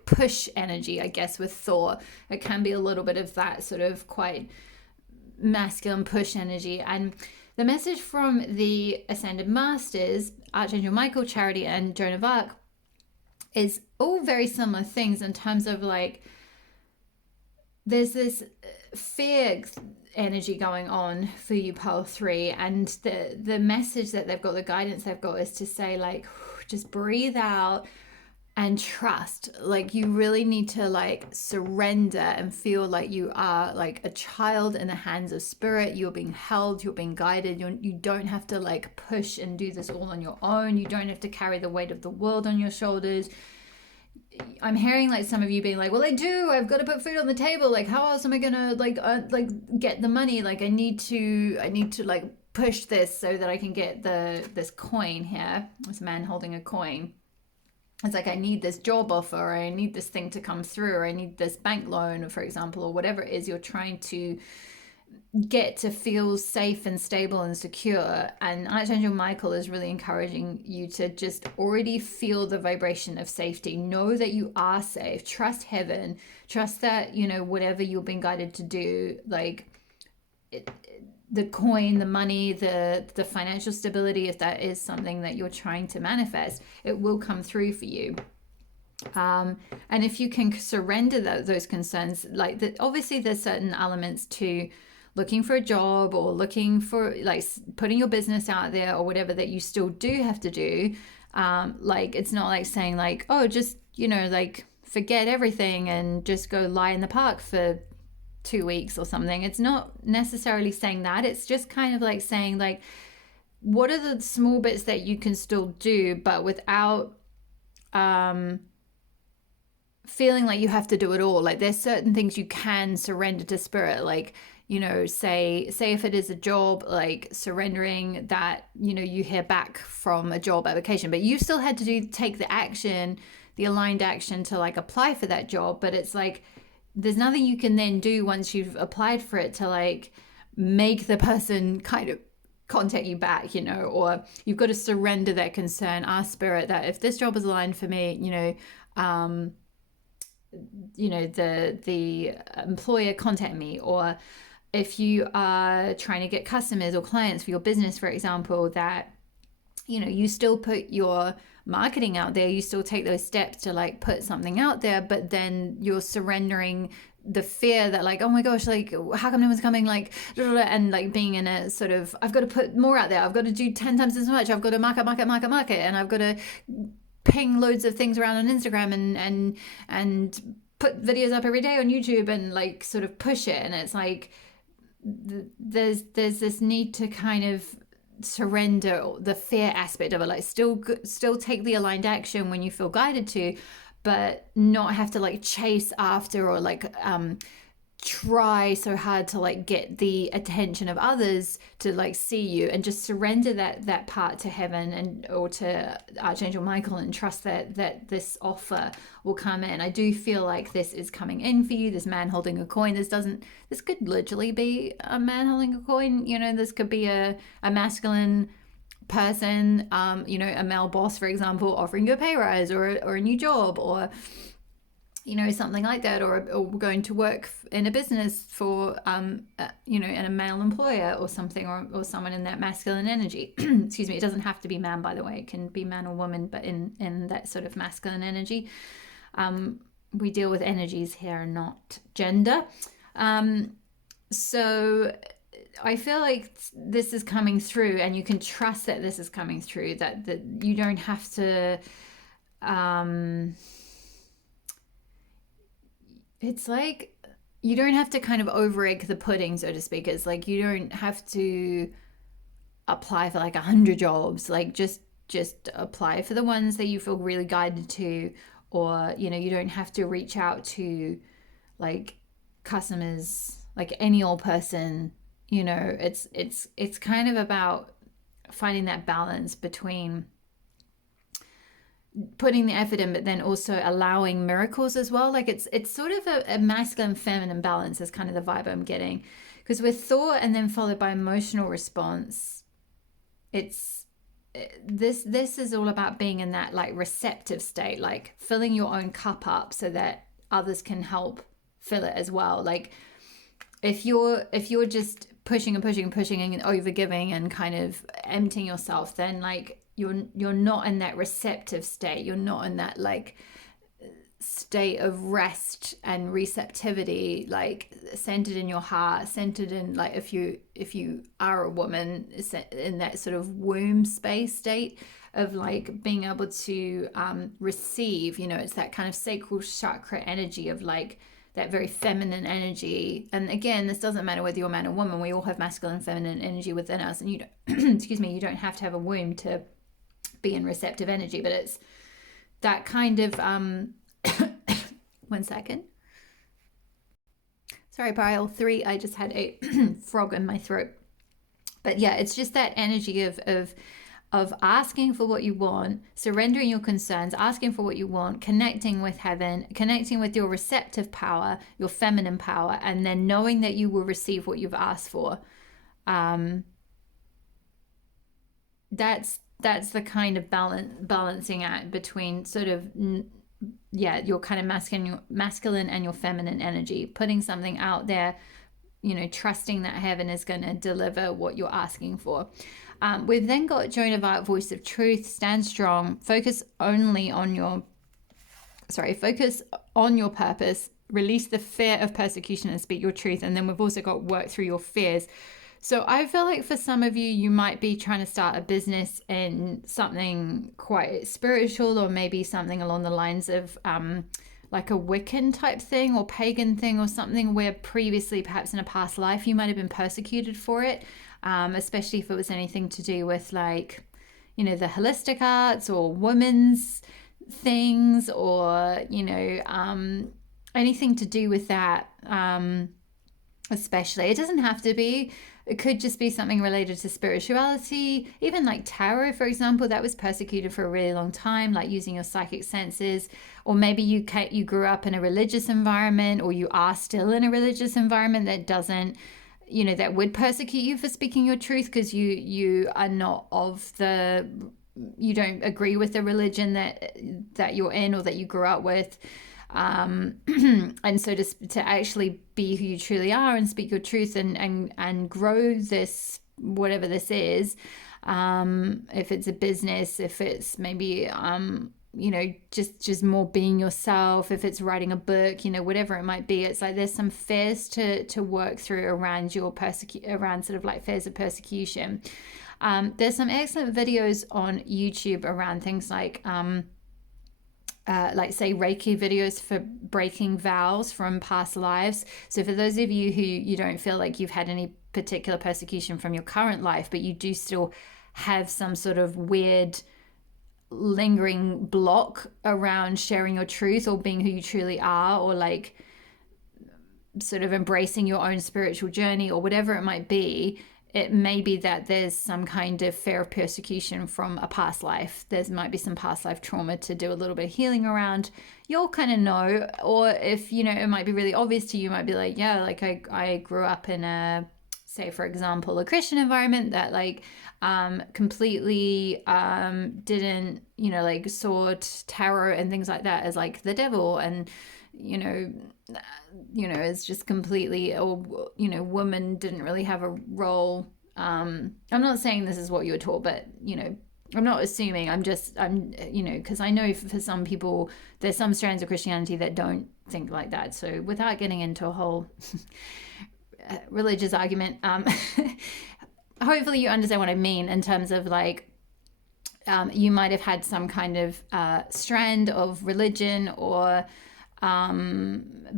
push energy, I guess, with Thor. It can be a little bit of that sort of quite masculine push energy. And the message from the Ascended Masters, Archangel Michael, Charity, and Joan of Arc, is all very similar things in terms of like there's this fear energy going on for you, pile 3, and the message that they've got, the guidance they've got, is to say like just breathe out and trust. Like you really need to like surrender and feel like you are like a child in the hands of spirit. You're being held, you're being guided. You don't have to like push and do this all on your own. You don't have to carry the weight of the world on your shoulders. I'm hearing like some of you being like, well, I do, I've got to put food on the table, like how else am I gonna like get the money, like I need to like push this so that I can get this coin here. This man holding a coin. It's like I need this job offer, or I need this thing to come through, or I need this bank loan, for example, or whatever it is you're trying to get to feel safe and stable and secure. And Archangel Michael is really encouraging you to just already feel the vibration of safety. Know that you are safe. Trust heaven. Trust that, you know, whatever you're being guided to do, like the coin, the money, the financial stability, if that is something that you're trying to manifest, it will come through for you. And if you can surrender those concerns, like that, obviously there's certain elements to looking for a job or looking for like putting your business out there or whatever that you still do have to do. Like it's not like saying like, oh, just, you know, like forget everything and just go lie in the park for 2 weeks or something. It's not necessarily saying that. It's just kind of like saying like, what are the small bits that you can still do, but without feeling like you have to do it all. Like there's certain things you can surrender to spirit, like, you know, say if it is a job, like surrendering that, you know, you hear back from a job application, but you still had to take the action, the aligned action to like apply for that job. But it's like there's nothing you can then do once you've applied for it to like make the person kind of contact you back, you know, or you've got to surrender that concern, ask spirit that if this job is aligned for me, the employer contact me, or if you are trying to get customers or clients for your business, for example, that, you know, you still put your marketing out there, you still take those steps to like put something out there, but then you're surrendering the fear that like, oh my gosh, like how come no one's coming, like, and like being in a sort of, I've got to put more out there, I've got to do 10 times as much, I've got to market, and I've got to ping loads of things around on Instagram and put videos up every day on YouTube and like sort of push it. And it's like there's this need to kind of surrender the fear aspect of it, like still take the aligned action when you feel guided to, but not have to like chase after or like try so hard to like get the attention of others to like see you, and just surrender that part to heaven and or to Archangel Michael, and trust that this offer will come in. I do feel like this is coming in for you, this man holding a coin. This could literally be a man holding a coin, you know, this could be a masculine person, you know, a male boss, for example, offering you a pay rise or a new job, or you know, something like that, or going to work in a business for, you know, in a male employer or something, or someone in that masculine energy. Excuse me. It doesn't have to be man, by the way. It can be man or woman, but in that sort of masculine energy. We deal with energies here, not gender. So I feel like this is coming through, and you can trust that this is coming through, that you don't have to, it's like you don't have to kind of over egg the pudding, so to speak. It's like you don't have to apply for like 100 jobs. Like just apply for the ones that you feel really guided to, or you know, you don't have to reach out to like customers, like any old person. You know, it's kind of about finding that balance between putting the effort in, but then also allowing miracles as well. Like it's sort of a masculine feminine balance is kind of the vibe I'm getting, because with thought and then followed by emotional response, it's this is all about being in that like receptive state, like filling your own cup up so that others can help fill it as well. Like if you're just pushing and over giving and kind of emptying yourself, then like you're not in that receptive state. You're not in that like state of rest and receptivity, like centered in your heart, centered in like if you are a woman, in that sort of womb space state of like being able to receive, you know, it's that kind of sacral chakra energy of like that very feminine energy. And again, this doesn't matter whether you're a man or woman, we all have masculine and feminine energy within us, and you don't excuse me, you don't have to have a womb to be in receptive energy, but it's that kind of 1 second, sorry, pile 3, I just had a frog in my throat. But yeah, it's just that energy of asking for what you want, surrendering your concerns, asking for what you want, connecting with heaven, connecting with your receptive power, your feminine power, and then knowing that you will receive what you've asked for. That's the kind of balancing act between sort of, yeah, your kind of masculine and your feminine energy, putting something out there, you know, trusting that heaven is going to deliver what you're asking for. We've then got Joan of Arc, voice of truth, stand strong, focus on your purpose, release the fear of persecution and speak your truth. And then we've also got work through your fears. So I feel like for some of you, you might be trying to start a business in something quite spiritual, or maybe something along the lines of like a Wiccan type thing or pagan thing, or something where previously, perhaps in a past life, you might have been persecuted for it, especially if it was anything to do with like, you know, the holistic arts or women's things, or, you know, anything to do with that. Especially, it doesn't have to be. It could just be something related to spirituality, even like tarot, for example. That was persecuted for a really long time, like using your psychic senses. Or maybe you grew up in a religious environment, or you are still in a religious environment that doesn't, you know, that would persecute you for speaking your truth, because you are not of the, you don't agree with the religion that you're in or that you grew up with. And so to actually be who you truly are and speak your truth and grow this, whatever this is, if it's a business, if it's maybe, you know, just more being yourself, if it's writing a book, you know, whatever it might be, it's like there's some fears to work through around your around sort of like fears of persecution. There's some excellent videos on YouTube around things like say Reiki videos for breaking vows from past lives. So for those of you who you don't feel like you've had any particular persecution from your current life, but you do still have some sort of weird lingering block around sharing your truth or being who you truly are, or like sort of embracing your own spiritual journey, or whatever it might be, it may be that there's some kind of fear of persecution from a past life. There might be some past life trauma to do a little bit of healing around. You'll kind of know. Or if, you know, it might be really obvious to you, you might be like, yeah, like I grew up in a, say, for example, a Christian environment that like completely didn't, you know, like saw tarot and things like that as like the devil, and you know, it's just completely, or, you know, women didn't really have a role. I'm not saying this is what you were taught, but, you know, I'm not assuming. I'm, you know, because I know for some people, there's some strands of Christianity that don't think like that. So without getting into a whole religious argument, hopefully you understand what I mean in terms of like, you might have had some kind of strand of religion or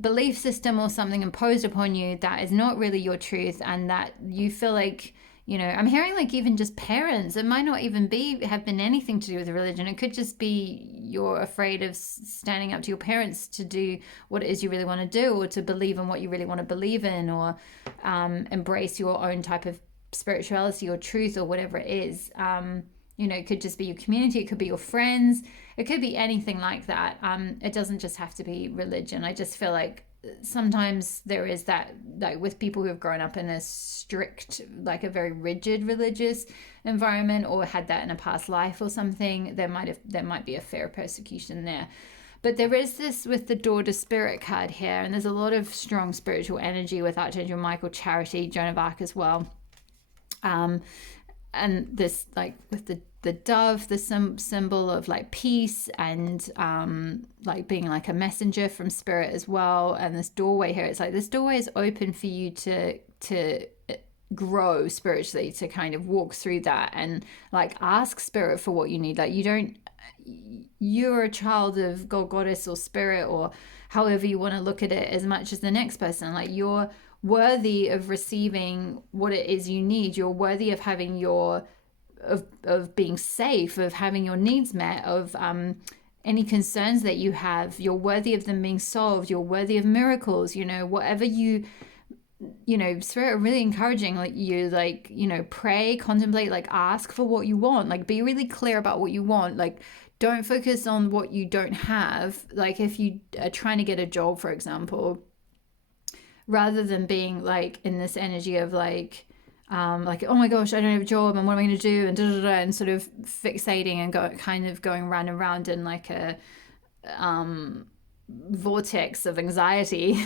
belief system or something imposed upon you that is not really your truth, and that you feel like, you know, I'm hearing like even just parents, it might not even have been anything to do with religion. It could just be you're afraid of standing up to your parents to do what it is you really want to do, or to believe in what you really want to believe in, or embrace your own type of spirituality or truth, or whatever it is. You know, it could just be your community, it could be your friends, it could be anything like that. It doesn't just have to be religion. I just feel like sometimes there is that, like with people who have grown up in a strict, like a very rigid religious environment, or had that in a past life or something, there might be a fair persecution there. But there is this with the Door to Spirit card here, and there's a lot of strong spiritual energy with Archangel Michael, Charity, Joan of Arc as well. And this, like with the dove, the symbol of like peace and like being like a messenger from spirit as well. And this doorway here, it's like this doorway is open for you to grow spiritually, to kind of walk through that and like ask spirit for what you need. Like you're a child of God, goddess, or spirit, or however you want to look at it, as much as the next person. Like you're worthy of receiving what it is you need. You're worthy of having of being safe, of having your needs met, of any concerns that you have. You're worthy of them being solved. You're worthy of miracles. You know, whatever you know, Spirit are really encouraging like you, like, you know, pray, contemplate, like ask for what you want, like be really clear about what you want. Like don't focus on what you don't have. Like if you are trying to get a job, for example, rather than being like in this energy of like oh my gosh, I don't have a job and what am I going to do, and and sort of fixating and going round and round in like a vortex of anxiety,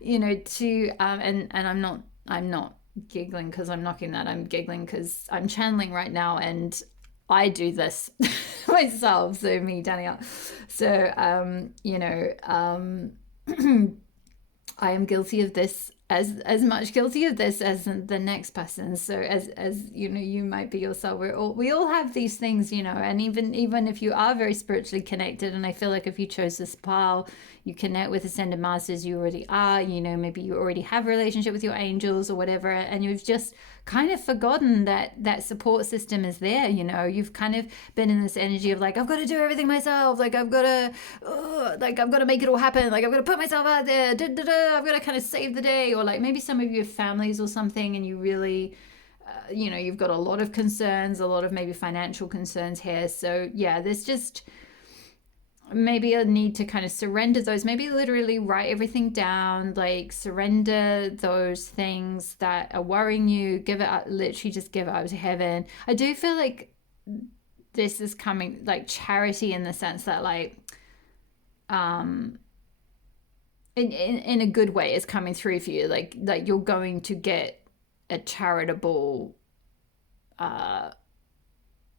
you know, to and I'm not giggling because I'm knocking that. I'm giggling because I'm channeling right now, and I do this myself. So me, Danielle. So you know, I am guilty of this, as much guilty of this as the next person. So as you know, you might be yourself. We all have these things, you know. And even if you are very spiritually connected, and I feel like if you chose this path, you connect with ascended masters, you already are, you know, maybe you already have a relationship with your angels or whatever, and you've just kind of forgotten that that support system is there. You know, you've kind of been in this energy of like, I've got to do everything myself, like I've got to make it all happen, like I've got to put myself out there, I've got to kind of save the day. Or like maybe some of you have families or something, and you really you know, you've got a lot of concerns, a lot of maybe financial concerns here. So yeah, there's just maybe a need to kind of surrender those, maybe literally write everything down, like surrender those things that are worrying you, give it up, literally just give it up to heaven. I do feel like this is coming like charity, in the sense that like in a good way is coming through for you, like you're going to get a charitable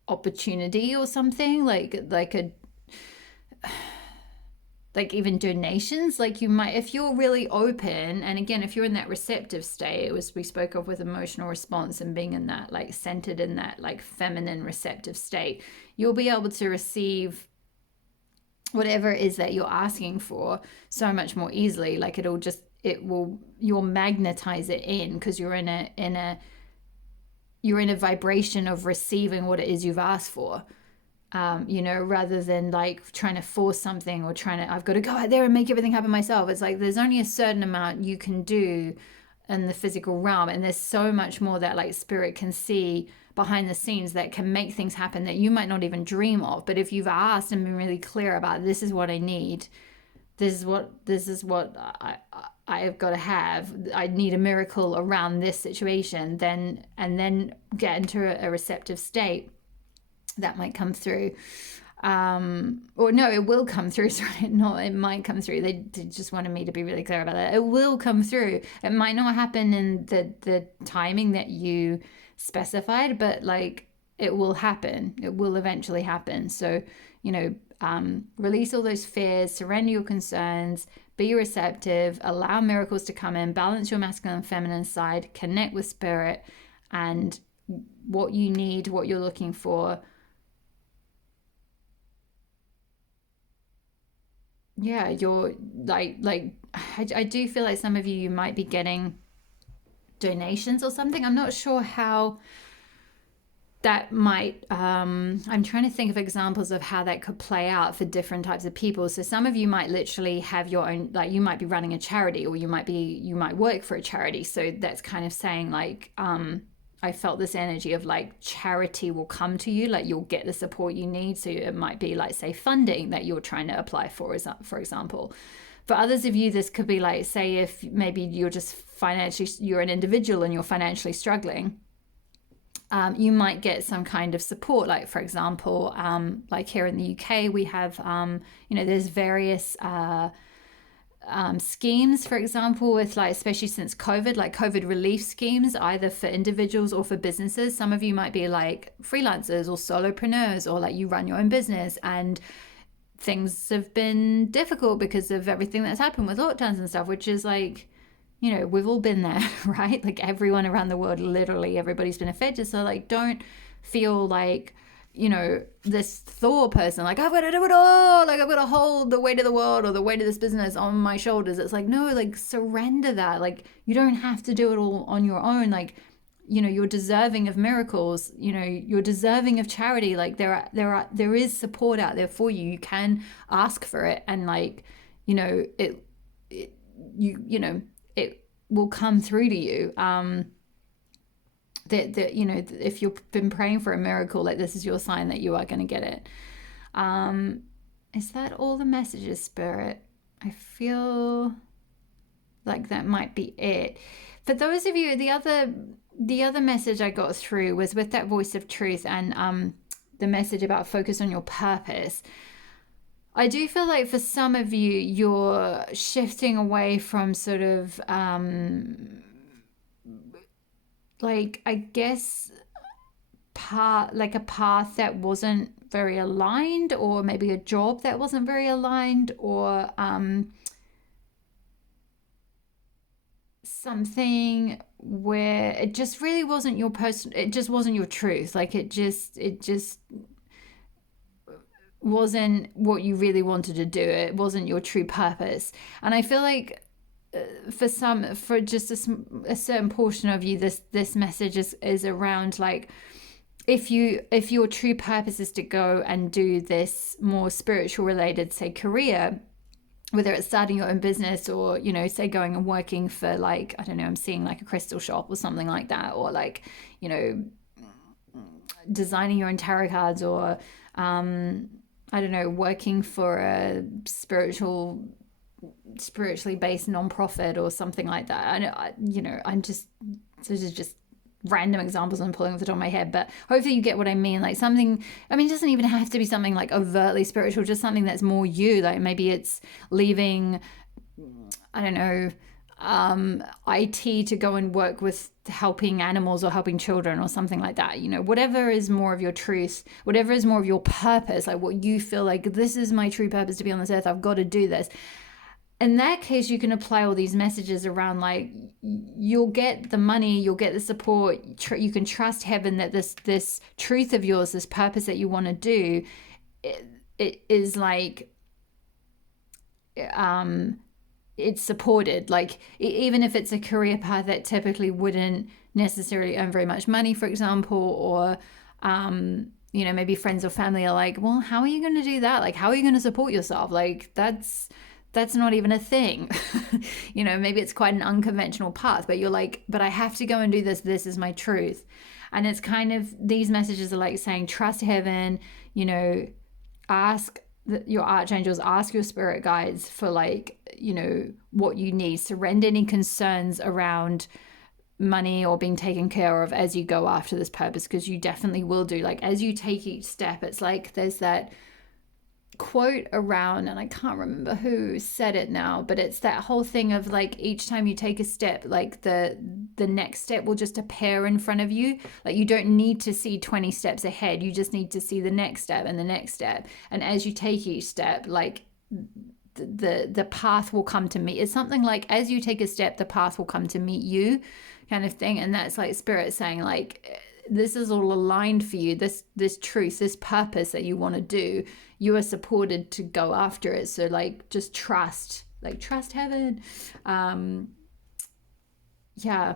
opportunity or something, like a like even donations, like you might, if you're really open, and again, if you're in that receptive state, it was, we spoke of with emotional response and being in that like centered in that like feminine receptive state, you'll be able to receive whatever it is that you're asking for so much more easily. Like you'll magnetize it in, because you're in a vibration of receiving what it is you've asked for. You know, rather than like trying to force something, or I've got to go out there and make everything happen myself. It's like there's only a certain amount you can do in the physical realm, and there's so much more that like spirit can see behind the scenes that can make things happen that you might not even dream of. But if you've asked and been really clear about, this is what I need, this is what I've got to have, I need a miracle around this situation, then get into a receptive state, that might come through. Or no, it will come through. Sorry, no, it might come through. They just wanted me to be really clear about that. It will come through. It might not happen in the timing that you specified, but like it will happen. It will eventually happen. So, you know, release all those fears, surrender your concerns, be receptive, allow miracles to come in, balance your masculine and feminine side, connect with spirit and what you need, what you're looking for. Yeah, you're like I do feel like some of you might be getting donations or something. I'm not sure how that might I'm trying to think of examples of how that could play out for different types of people. So some of you might literally have your own, like you might be running a charity, or you might work for a charity. So that's kind of saying like I felt this energy of like charity will come to you, like you'll get the support you need. So it might be like, say, funding that you're trying to apply for example. For others of you, this could be like, say, if maybe you're an individual and you're financially struggling, you might get some kind of support. Like, for example, like here in the UK, we have, there's various schemes, for example, with like, especially since COVID, like COVID relief schemes, either for individuals or for businesses. Some of you might be like freelancers or solopreneurs, or like you run your own business and things have been difficult because of everything that's happened with lockdowns and stuff, which is like, we've all been there, right? Like everyone around the world, literally everybody's been affected. So like, don't feel like, this Thor person, like I've got to do it all, like I've got to hold the weight of the world or the weight of this business on my shoulders. It's like, no, like surrender that. Like you don't have to do it all on your own. Like, you're deserving of miracles, you're deserving of charity. Like there is support out there for you. You can ask for it, and like, it will come through to you. That if you've been praying for a miracle, like this is your sign that you are going to get it. Is that all the messages, Spirit? I feel like that might be it. For those of you, the other message I got through was with that voice of truth, and the message about focus on your purpose. I do feel like for some of you, you're shifting away from sort of like, I guess, a path that wasn't very aligned, or maybe a job that wasn't very aligned, or something where it just really wasn't your person, it just wasn't your truth. Like it just wasn't what you really wanted to do. It wasn't your true purpose. And I feel like for just a certain portion of you, this message is around like, if your true purpose is to go and do this more spiritual related, say, career, whether it's starting your own business or, you know, say going and working for, like, I don't know, I'm seeing like a crystal shop or something like that, or like, you know, designing your own tarot cards, or I don't know, working for a spiritually based non-profit or something like that. You know, I'm just, this is just random examples I'm pulling off the top of my head, but hopefully you get what I mean. Like something, I mean, it doesn't even have to be something like overtly spiritual, just something that's more you. Like maybe it's leaving, I don't know, IT to go and work with helping animals or helping children or something like that. You know, whatever is more of your truth, whatever is more of your purpose, like what you feel like, this is my true purpose to be on this earth, I've got to do this. In that case, you can apply all these messages around, like, you'll get the money, you'll get the support, you can trust heaven that this truth of yours, this purpose that you want to do, it is like, it's supported. Like even if it's a career path that typically wouldn't necessarily earn very much money, for example, or you know, maybe friends or family are like, well, how are you going to do that? Like, how are you going to support yourself? Like that's not even a thing. You know, maybe it's quite an unconventional path, but you're like, but I have to go and do this. This is my truth. And it's kind of, these messages are like saying, trust heaven, you know, ask your archangels, ask your spirit guides for, like, you know, what you need. Surrender any concerns around money or being taken care of as you go after this purpose, because you definitely will do. Like as you take each step, it's like there's that quote around, and I can't remember who said it now, but it's that whole thing of like each time you take a step, like the next step will just appear in front of you. Like you don't need to see 20 steps ahead, you just need to see the next step and the next step, and as you take each step, like the path will come to meet. It's something like, as you take a step, the path will come to meet you, kind of thing. And that's like spirit saying, like, this is all aligned for you, this truth, this purpose that you want to do, you are supported to go after it. So like just trust heaven. Yeah,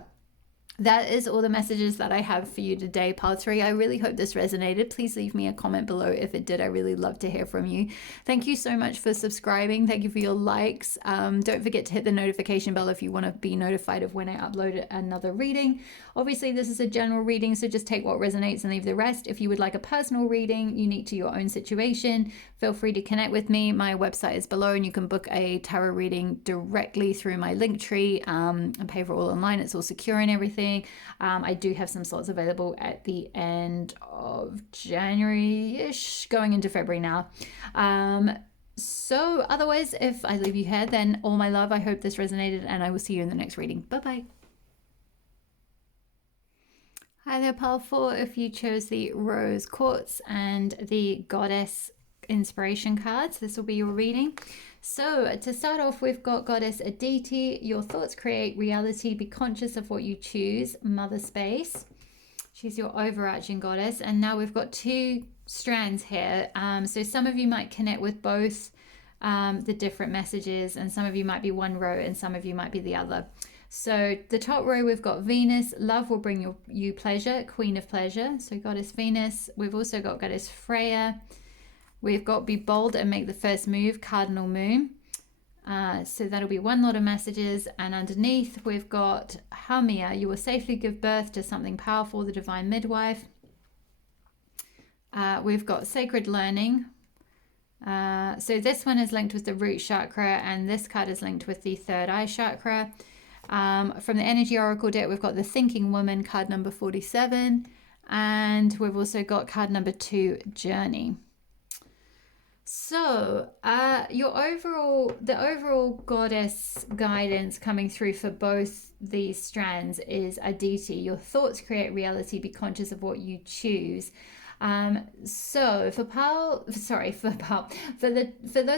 that is all the messages that I have for you today, Pile 3. I really hope this resonated. Please leave me a comment below if it did. I really love to hear from you. Thank you so much for subscribing. Thank you for your likes. Don't forget to hit the notification bell if you want to be notified of when I upload another reading. Obviously, this is a general reading, so just take what resonates and leave the rest. If you would like a personal reading unique to your own situation, feel free to connect with me. My website is below, and you can book a tarot reading directly through my link tree and pay for it all online. It's all secure and everything. I do have some slots available at the end of January-ish, going into February now. So otherwise, if I leave you here, then all my love. I hope this resonated, and I will see you in the next reading. Bye-bye. Hi there, Pile 4. If you chose the Rose Quartz and the Goddess Inspiration cards, this will be your reading. So to start off, we've got Goddess Aditi. Your thoughts create reality. Be conscious of what you choose. Mother Space. She's your overarching goddess. And now we've got two strands here. So some of you might connect with both the different messages, and some of you might be one row and some of you might be the other. So the top row, we've got Venus. Love will bring you pleasure. Queen of pleasure. So Goddess Venus. We've also got Goddess Freya. We've got Be Bold and Make the First Move, Cardinal Moon. So that'll be one lot of messages. And underneath, we've got Hamia. You will safely give birth to something powerful, the Divine Midwife. We've got Sacred Learning. So this one is linked with the root chakra, and this card is linked with the third eye chakra. From the Energy Oracle deck, we've got the Thinking Woman, card number 47. And we've also got card number 2, Journey. So the overall goddess guidance coming through for both these strands is Aditi. Your thoughts create reality. Be conscious of what you choose. So for those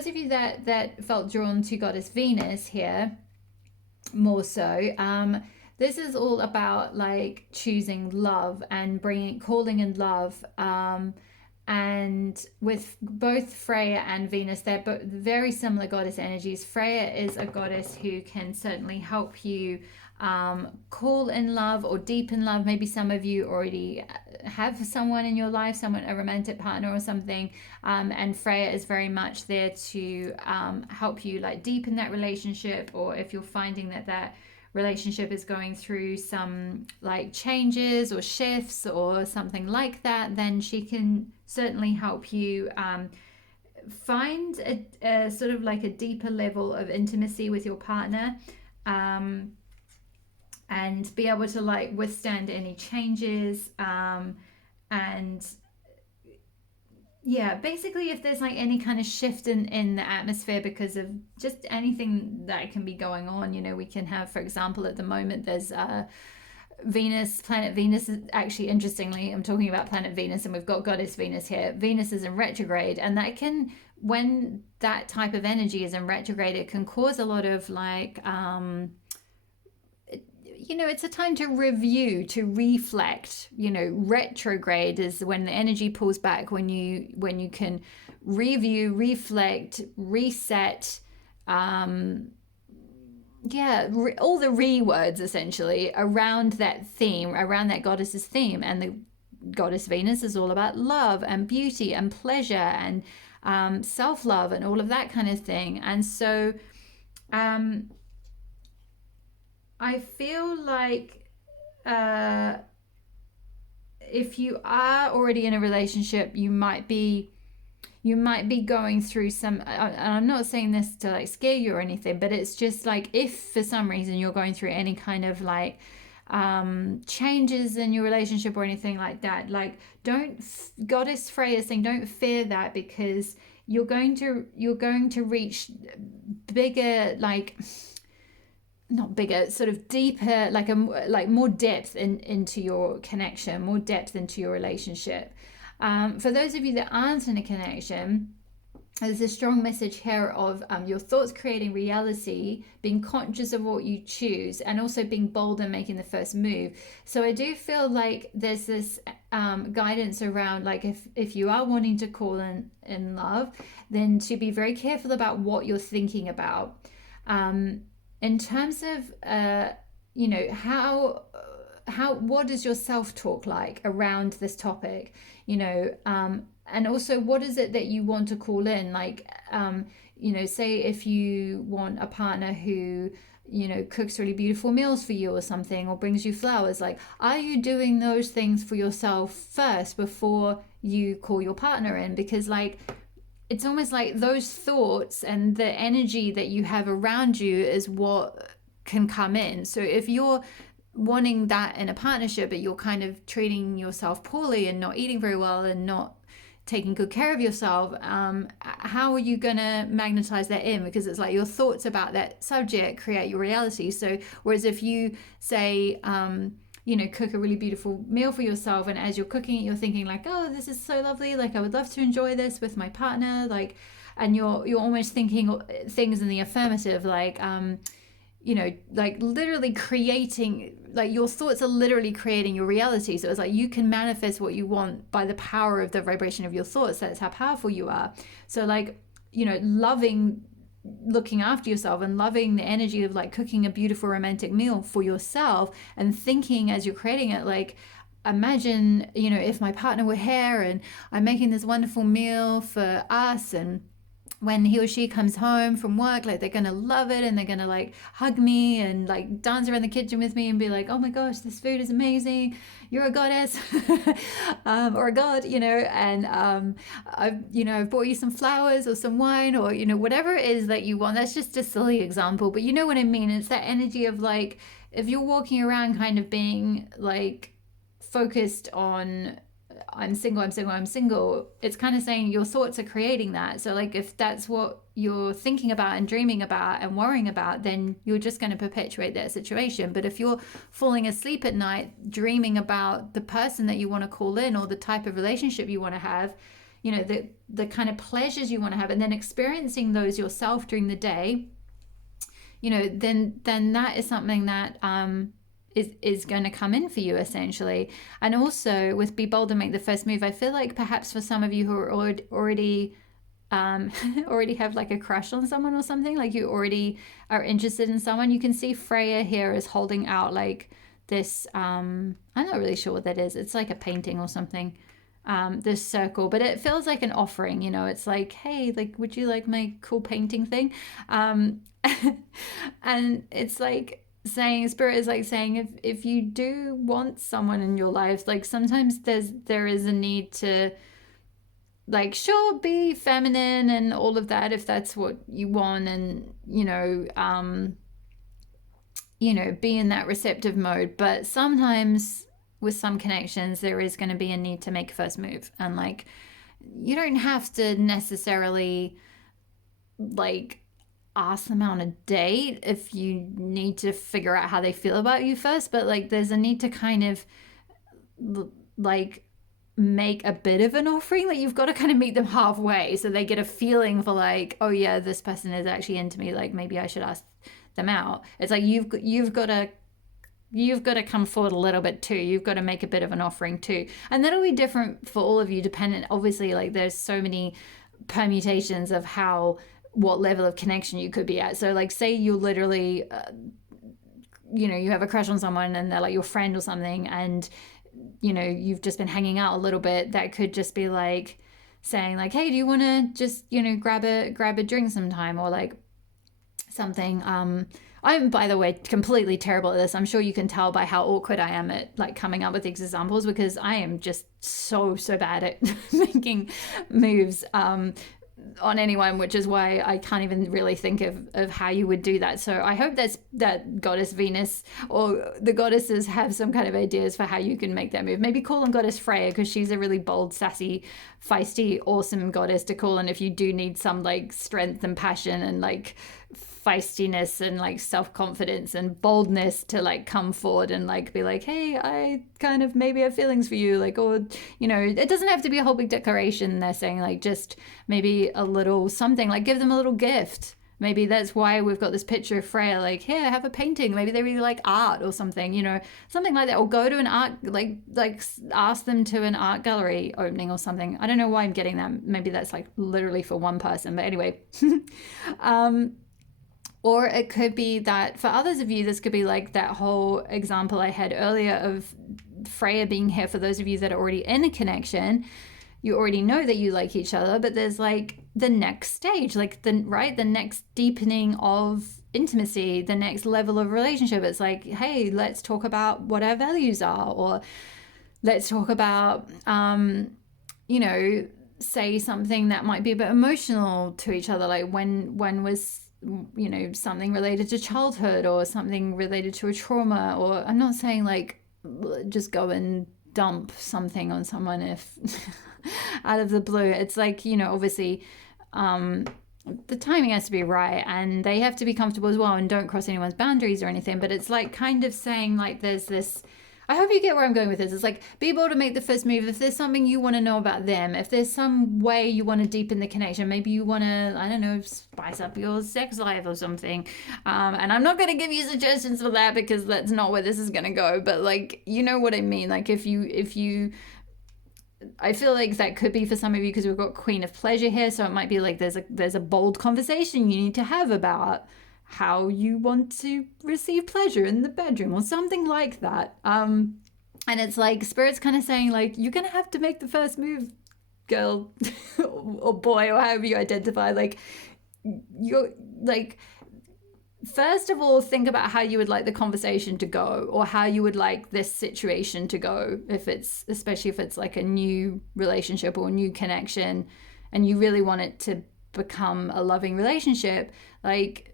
of you that felt drawn to Goddess Venus here, more so. This is all about like choosing love and calling in love. And with both Freya and Venus, they're both very similar goddess energies. Freya is a goddess who can certainly help you call in love or deep in love. Maybe some of you already have someone in your life, a romantic partner or something, and Freya is very much there to help you like deepen that relationship, or if you're finding that relationship is going through some like changes or shifts or something like that, then she can certainly help you find a sort of like a deeper level of intimacy with your partner, and be able to like withstand any changes, and yeah, basically if there's like any kind of shift in the atmosphere because of just anything that can be going on, we can have, for example, at the moment there's planet Venus is actually, interestingly, I'm talking about planet Venus and we've got goddess Venus here. Venus is in retrograde, and that can, when that type of energy is in retrograde, it can cause a lot of like it's a time to review, to reflect. Retrograde is when the energy pulls back, when you can review, reflect, reset, all the words essentially around that theme, around that goddess's theme. And the goddess Venus is all about love and beauty and pleasure and self-love and all of that kind of thing. And so I feel like if you are already in a relationship, you might be going through some, and I'm not saying this to like scare you or anything, but it's just like, if for some reason you're going through any kind of like changes in your relationship or anything like that, like Goddess Freya is saying, don't fear that, because you're going to reach bigger, like not bigger, sort of deeper, like more depth into your connection, more depth into your relationship. For those of you that aren't in a connection, there's a strong message here of your thoughts creating reality, being conscious of what you choose, and also being bold and making the first move. So I do feel like there's this guidance around, like, if you are wanting to call in love, then to be very careful about what you're thinking about. In terms of, what is your self-talk like around this topic, and also what is it that you want to call in? Like, say if you want a partner who, cooks really beautiful meals for you or something, or brings you flowers, like, are you doing those things for yourself first before you call your partner in? Because like, it's almost like those thoughts and the energy that you have around you is what can come in. So if you're wanting that in a partnership, but you're kind of treating yourself poorly and not eating very well and not taking good care of yourself, how are you going to magnetize that in? Because it's like your thoughts about that subject create your reality. So whereas if you say, cook a really beautiful meal for yourself, and as you're cooking it, you're thinking like, oh, this is so lovely, like I would love to enjoy this with my partner, like, and you're almost thinking things in the affirmative, like like literally creating, like your thoughts are literally creating your reality. So it's like you can manifest what you want by the power of the vibration of your thoughts. That's how powerful you are. So like, looking after yourself and loving the energy of like cooking a beautiful romantic meal for yourself, and thinking as you're creating it, like, imagine, if my partner were here and I'm making this wonderful meal for us, and when he or she comes home from work, like, they're gonna love it and they're gonna like hug me and like dance around the kitchen with me and be like, oh my gosh, this food is amazing, you're a goddess, or a god, and I've bought you some flowers or some wine, or whatever it is that you want. That's just a silly example, but you know what I mean. It's that energy of like, if you're walking around kind of being like focused on I'm single, it's kind of saying your thoughts are creating that. So like, if that's what you're thinking about and dreaming about and worrying about, then you're just going to perpetuate that situation. But if you're falling asleep at night dreaming about the person that you want to call in, or the type of relationship you want to have, the kind of pleasures you want to have, and then experiencing those yourself during the day, then that is something that is going to come in for you essentially. And also with be bold and make the first move, I feel like perhaps for some of you who are already already have like a crush on someone or something, like you already are interested in someone, you can see Freya here is holding out like this I'm not really sure what that is. It's like a painting or something, this circle, but it feels like an offering, it's like, hey, like, would you like my cool painting thing? And it's like saying, spirit is like saying, if you do want someone in your life, like sometimes there is a need to, like, sure, be feminine and all of that if that's what you want, and be in that receptive mode. But sometimes with some connections there is going to be a need to make a first move, and like you don't have to necessarily like ask them on a date if you need to figure out how they feel about you first, but like there's a need to kind of like make a bit of an offering. Like you've got to kind of meet them halfway so they get a feeling for like, oh yeah, this person is actually into me, like maybe I should ask them out. It's like you've got to come forward a little bit too. You've got to make a bit of an offering too, and that'll be different for all of you dependent, obviously, like there's so many permutations of what level of connection you could be at. So like say you literally you have a crush on someone and they're like your friend or something, and you've just been hanging out a little bit, that could just be like saying like, hey, do you want to just grab a drink sometime, or like something. I'm, by the way, completely terrible at this. I'm sure you can tell by how awkward I am at like coming up with these examples, because I am just so bad at making moves on anyone, which is why I can't even really think of how you would do that. So I hope that goddess Venus or the goddesses have some kind of ideas for how you can make that move. Maybe call on goddess Freya, because she's a really bold, sassy, feisty, awesome goddess to call on if you do need some like strength and passion and like feistiness and like self-confidence and boldness to like come forward and like be like, hey, I kind of maybe have feelings for you, like, or it doesn't have to be a whole big declaration. They're saying like just maybe a little something, like give them a little gift. Maybe that's why we've got this picture of Freya, like, here, have a painting. Maybe they really like art or something, something like that. Or go to an art, like ask them to an art gallery opening or something. I don't know why I'm getting that. Maybe that's like literally for one person, but anyway. Or it could be that for others of you, this could be like that whole example I had earlier of Freya being here for those of you that are already in a connection. You already know that you like each other, but there's like the next stage, like the next deepening of intimacy, the next level of relationship. It's like, hey, let's talk about what our values are, or let's talk about, say something that might be a bit emotional to each other. Like when was, something related to childhood or something related to a trauma. Or I'm not saying like just go and dump something on someone if out of the blue. It's like, obviously the timing has to be right and they have to be comfortable as well, and don't cross anyone's boundaries or anything. But it's like kind of saying like there's this, I hope you get where I'm going with this. It's like, be able to make the first move. If there's something you want to know about them, if there's some way you want to deepen the connection, maybe you want to, I don't know, spice up your sex life or something. And I'm not going to give you suggestions for that because that's not where this is going to go. But like, you know what I mean? Like if you, I feel like that could be for some of you because we've got Queen of Pleasure here. So it might be like there's a bold conversation you need to have about how you want to receive pleasure in the bedroom or something like that. And it's like Spirit's kind of saying like, you're going to have to make the first move, girl or boy, or however you identify. Like you're like, first of all, think about how you would like the conversation to go, or how you would like this situation to go. Especially if it's like a new relationship or a new connection and you really want it to become a loving relationship, like,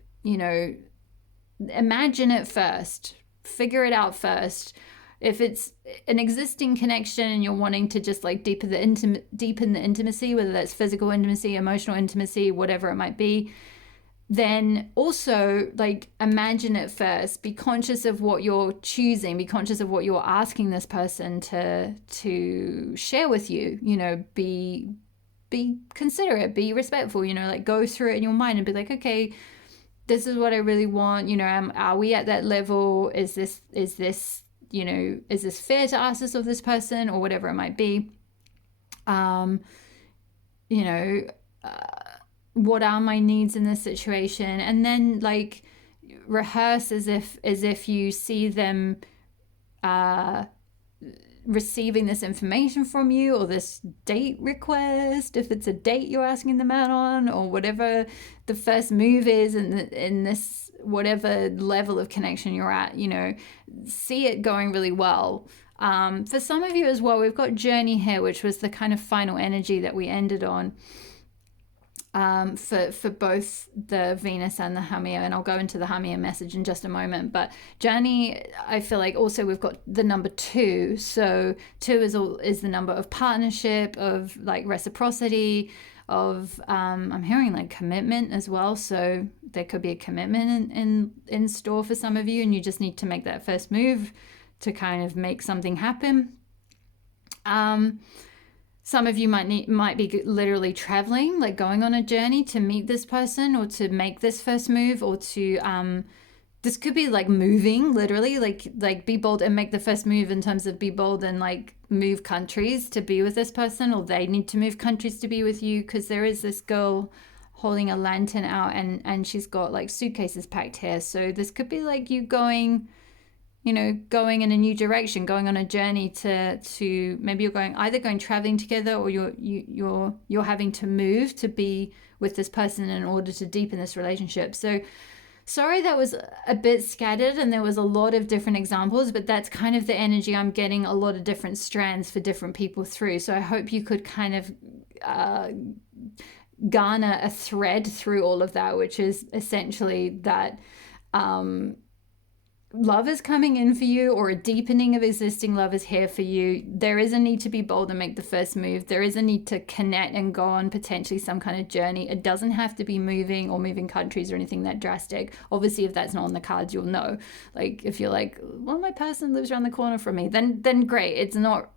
imagine it first, figure it out first. If it's an existing connection and you're wanting to just like deepen the intimacy, whether that's physical intimacy, emotional intimacy, whatever it might be, then also like imagine it first. Be conscious of what you're choosing, be conscious of what you're asking this person to share with you. Be considerate, be respectful, like go through it in your mind and be like, okay, this is what I really want. Are we at that level? Is this is this fair to ask this of this person, or whatever it might be? You know, what are my needs in this situation? And then like rehearse as if you see them receiving this information from you, or this date request, if it's a date you're asking them out on, or whatever the first move is in this whatever level of connection you're at. See it going really well. For some of you as well, we've got journey here, which was the kind of final energy that we ended on. For both the Venus and the Hamia, and I'll go into the Hamia message in just a moment. But journey, I feel like also we've got the number 2. So 2 is the number of partnership, of like reciprocity, of I'm hearing like commitment as well. So there could be a commitment in store for some of you, and you just need to make that first move to kind of make something happen. Some of you might be literally traveling, like going on a journey to meet this person, or to make this first move, or to this could be like moving, literally, like be bold and make the first move, in terms of be bold and like move countries to be with this person, or they need to move countries to be with you, because there is this girl holding a lantern out, and she's got like suitcases packed here. So this could be like you going in a new direction, going on a journey to maybe you're either going traveling together, or you're having to move to be with this person in order to deepen this relationship. So sorry that was a bit scattered and there was a lot of different examples, but that's kind of the energy I'm getting, a lot of different strands for different people through. So I hope you could kind of garner a thread through all of that, which is essentially that love is coming in for you, or a deepening of existing love is here for you. There is a need to be bold and make the first move. There is a need to connect and go on potentially some kind of journey. It doesn't have to be moving or moving countries or anything that drastic. Obviously, if that's not on the cards, you'll know. Like if you're like, well, my person lives around the corner from me, then great. It's not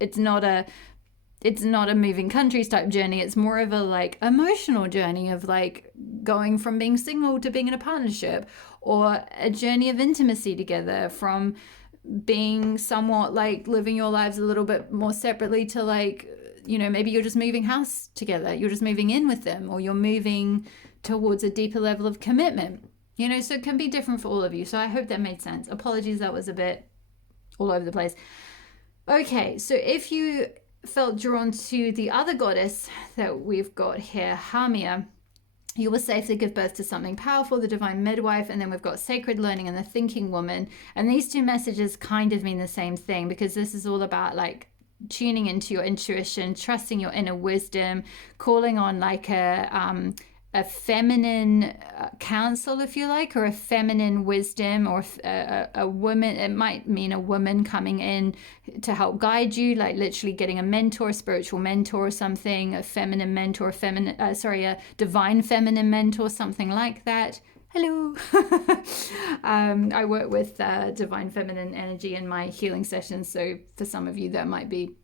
a moving countries type journey. It's more of a like emotional journey of like going from being single to being in a partnership, or a journey of intimacy together, from being somewhat like living your lives a little bit more separately to like, maybe you're just moving house together, you're just moving in with them, or you're moving towards a deeper level of commitment, so it can be different for all of you. So I hope that made sense. Apologies, that was a bit all over the place. Okay, so if you felt drawn to the other goddess that we've got here, Hamia, you will safely give birth to something powerful, the divine midwife. And then we've got sacred learning and the thinking woman. And these two messages kind of mean the same thing, because this is all about like tuning into your intuition, trusting your inner wisdom, calling on like a feminine counsel, if you like, or a feminine wisdom, or a woman. It might mean a woman coming in to help guide you, like literally getting a mentor, a spiritual mentor or something, a feminine mentor, a divine feminine mentor, something like that. Hello. I work with divine feminine energy in my healing sessions, so for some of you that might be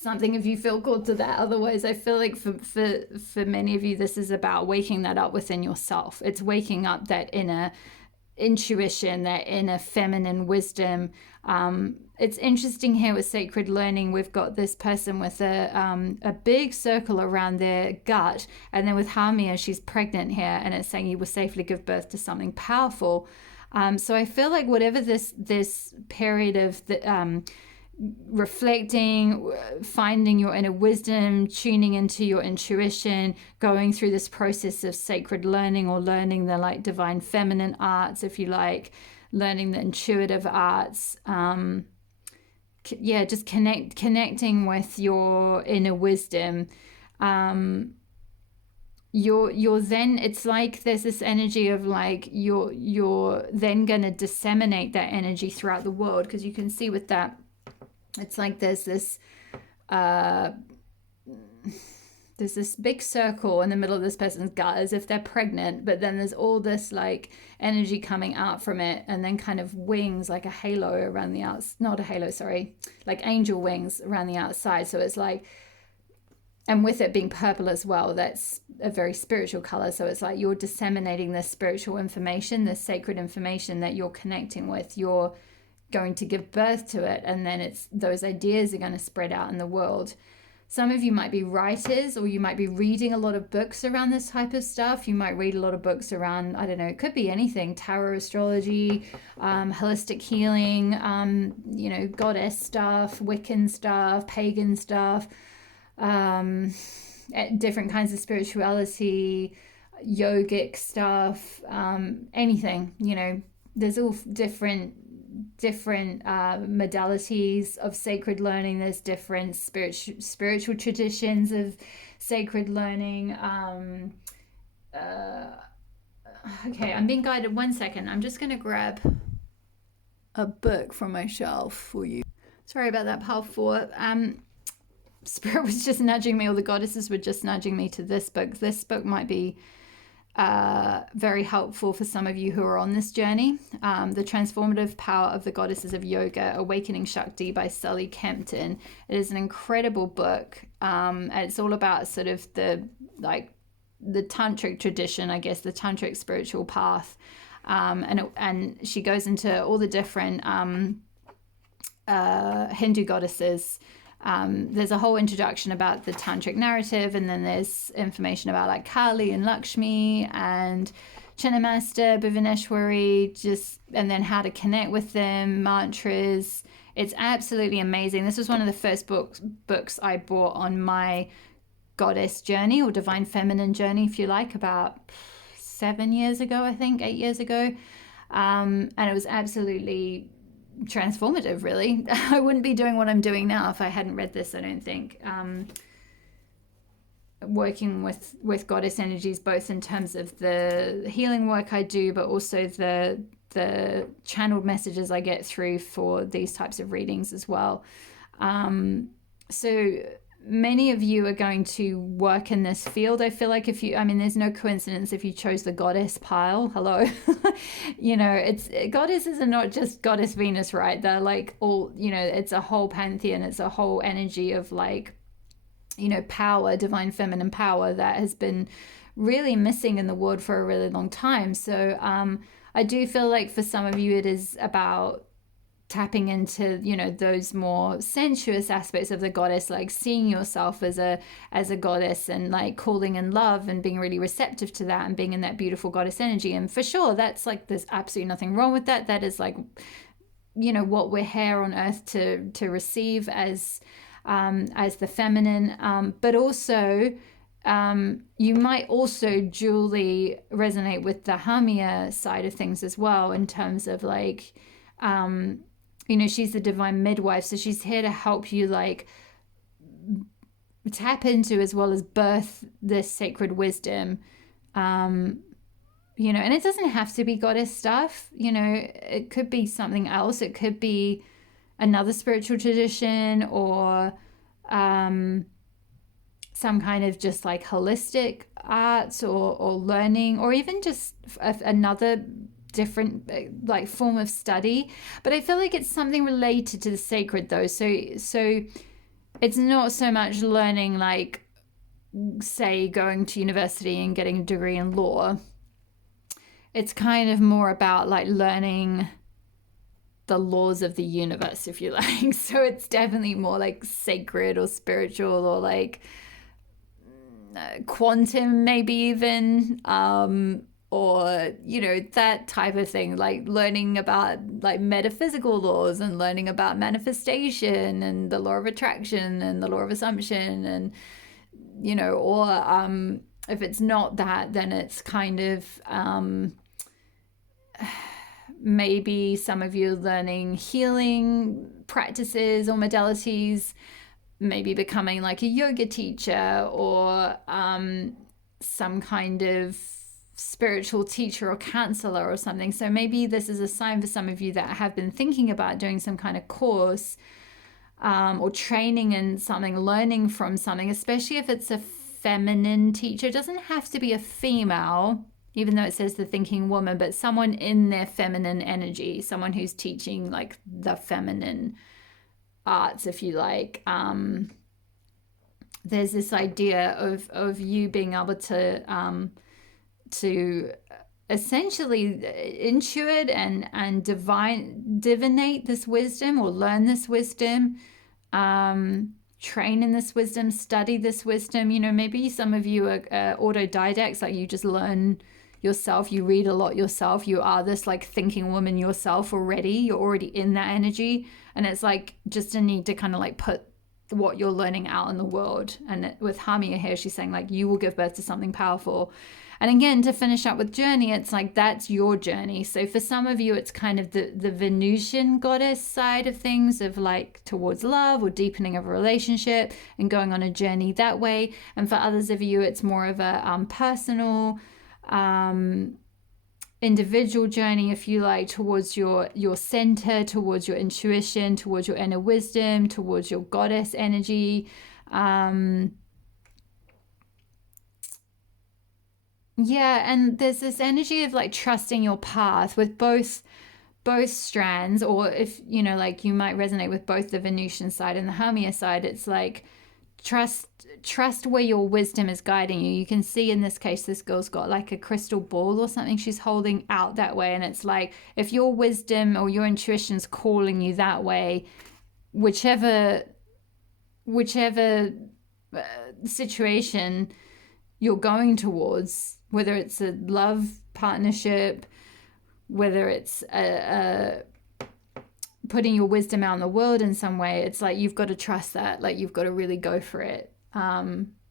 something if you feel called to that. Otherwise, I feel like for many of you, this is about waking that up within yourself. It's waking up that inner intuition, that inner feminine wisdom. It's interesting here with sacred learning, we've got this person with a big circle around their gut, and then with Hamia, she's pregnant here, and it's saying you will safely give birth to something powerful. So I feel like whatever this period of the reflecting, finding your inner wisdom, tuning into your intuition, going through this process of sacred learning, or learning the like divine feminine arts, if you like, learning the intuitive arts, just connecting with your inner wisdom. You're then, it's like there's this energy of like you're then going to disseminate that energy throughout the world, because you can see with that, it's like there's this big circle in the middle of this person's gut, as if they're pregnant, but then there's all this like energy coming out from it, and then kind of wings, like a halo around the outside, not a halo, sorry, like angel wings around the outside. So it's like and with it being purple as well, that's a very spiritual color. So it's like you're disseminating this spiritual information, this sacred information that you're connecting with. You're going to give birth to it, and then it's those ideas are going to spread out in the world. Some of you might be writers, or you might be reading a lot of books around this type of stuff. You might read a lot of books around, I don't know, it could be anything, tarot, astrology, holistic healing, goddess stuff, Wiccan stuff, pagan stuff, different kinds of spirituality, yogic stuff, anything, there's all different modalities of sacred learning. There's different spiritual traditions of sacred learning. Okay, I'm being guided. 1 second. I'm just going to grab a book from my shelf for you. Sorry about that, pile 4. Spirit was just nudging me, or the goddesses were just nudging me to this book. This book might be very helpful for some of you who are on this journey. The Transformative Power of the Goddesses of Yoga, Awakening Shakti by Sally Kempton. It is an incredible book. And it's all about sort of the tantric tradition, I guess, the tantric spiritual path. And she goes into all the different Hindu goddesses. There's a whole introduction about the tantric narrative, and then there's information about like Kali and Lakshmi and Chinnamasta, Bhuvaneshwari, and then how to connect with them, mantras. It's absolutely amazing. This was one of the first books I bought on my goddess journey, or divine feminine journey, if you like, about 7 years ago, I think, 8 years ago. And it was absolutely transformative, really. I wouldn't be doing what I'm doing now if I hadn't read this, I don't think. Working with goddess energies, both in terms of the healing work I do, but also the channeled messages I get through for these types of readings as well. So many of you are going to work in this field. I feel like there's no coincidence if you chose the goddess pile. Hello. Goddesses are not just goddess Venus, right? They're like all, it's a whole pantheon. It's a whole energy of power, divine feminine power that has been really missing in the world for a really long time. So I do feel like for some of you, it is about tapping into those more sensuous aspects of the goddess, like seeing yourself as a goddess, and like calling in love and being really receptive to that and being in that beautiful goddess energy. And for sure, that's like, there's absolutely nothing wrong with that. That is like what we're here on earth to receive as the feminine, but also you might also dually resonate with the Hamia side of things as well, in terms of like she's the divine midwife, so she's here to help you like tap into as well as birth this sacred wisdom. And it doesn't have to be goddess stuff. It could be something else. It could be another spiritual tradition, or some kind of just like holistic arts or learning, or even just another different like form of study. But I feel like it's something related to the sacred though. So it's not so much learning, like say going to university and getting a degree in law. It's kind of more about like learning the laws of the universe, if you like. So it's definitely more like sacred or spiritual, or like quantum maybe even, or that type of thing, like learning about like metaphysical laws and learning about manifestation and the law of attraction and the law of assumption, and or if it's not that, then it's kind of maybe some of you learning healing practices or modalities, maybe becoming like a yoga teacher, or some kind of spiritual teacher or counselor or something. So maybe this is a sign for some of you that have been thinking about doing some kind of course or training in something, learning from something, especially if it's a feminine teacher. It doesn't have to be a female, even though it says the thinking woman, but someone in their feminine energy, someone who's teaching like the feminine arts, if you like. there's this idea of you being able to essentially intuit and divinate this wisdom, or learn this wisdom, train in this wisdom, study this wisdom. You know, maybe some of you are autodidacts, like you just learn yourself, you read a lot yourself, you are this like thinking woman yourself already, you're already in that energy, and it's like just a need to kind of like put what you're learning out in the world. And with Hamia here, she's saying like you will give birth to something powerful. And again, to finish up with journey, it's like that's your journey. So for some of you, it's kind of the Venusian goddess side of things, of like towards love or deepening of a relationship and going on a journey that way. And for others of you, it's more of a personal, individual journey, if you like, towards your center, towards your intuition, towards your inner wisdom, towards your goddess energy. Yeah, and there's this energy of like trusting your path with both strands, or if you know, like you might resonate with both the Venusian side and the Hermia side. It's like trust where your wisdom is guiding you. You can see in this case, this girl's got like a crystal ball or something she's holding out that way, and it's like if your wisdom or your intuition's calling you that way, whichever situation you're going towards, whether it's a love partnership, whether it's putting your wisdom out in the world in some way, it's like you've got to trust that, like you've got to really go for it,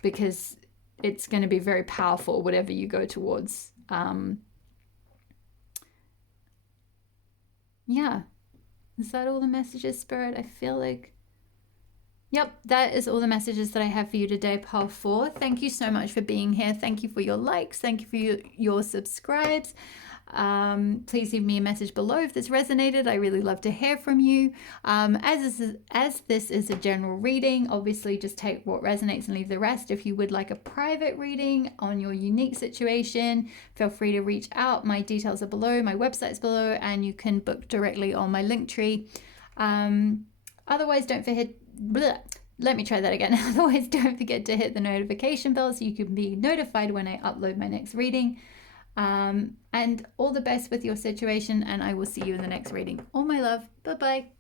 because it's going to be very powerful whatever you go towards. Yeah, is that all the messages, Spirit? I feel like, yep, that is all the messages that I have for you today, Pile 4. Thank you so much for being here. Thank you for your likes. Thank you for your subscribes. Please leave me a message below if this resonated. I really love to hear from you. As this is a general reading, obviously just take what resonates and leave the rest. If you would like a private reading on your unique situation, feel free to reach out. My details are below, my website's below, and you can book directly on my Linktree. Otherwise, don't forget... Let me try that again. Otherwise, don't forget to hit the notification bell so you can be notified when I upload my next reading. And all the best with your situation, and I will see you in the next reading. All my love. Bye-bye.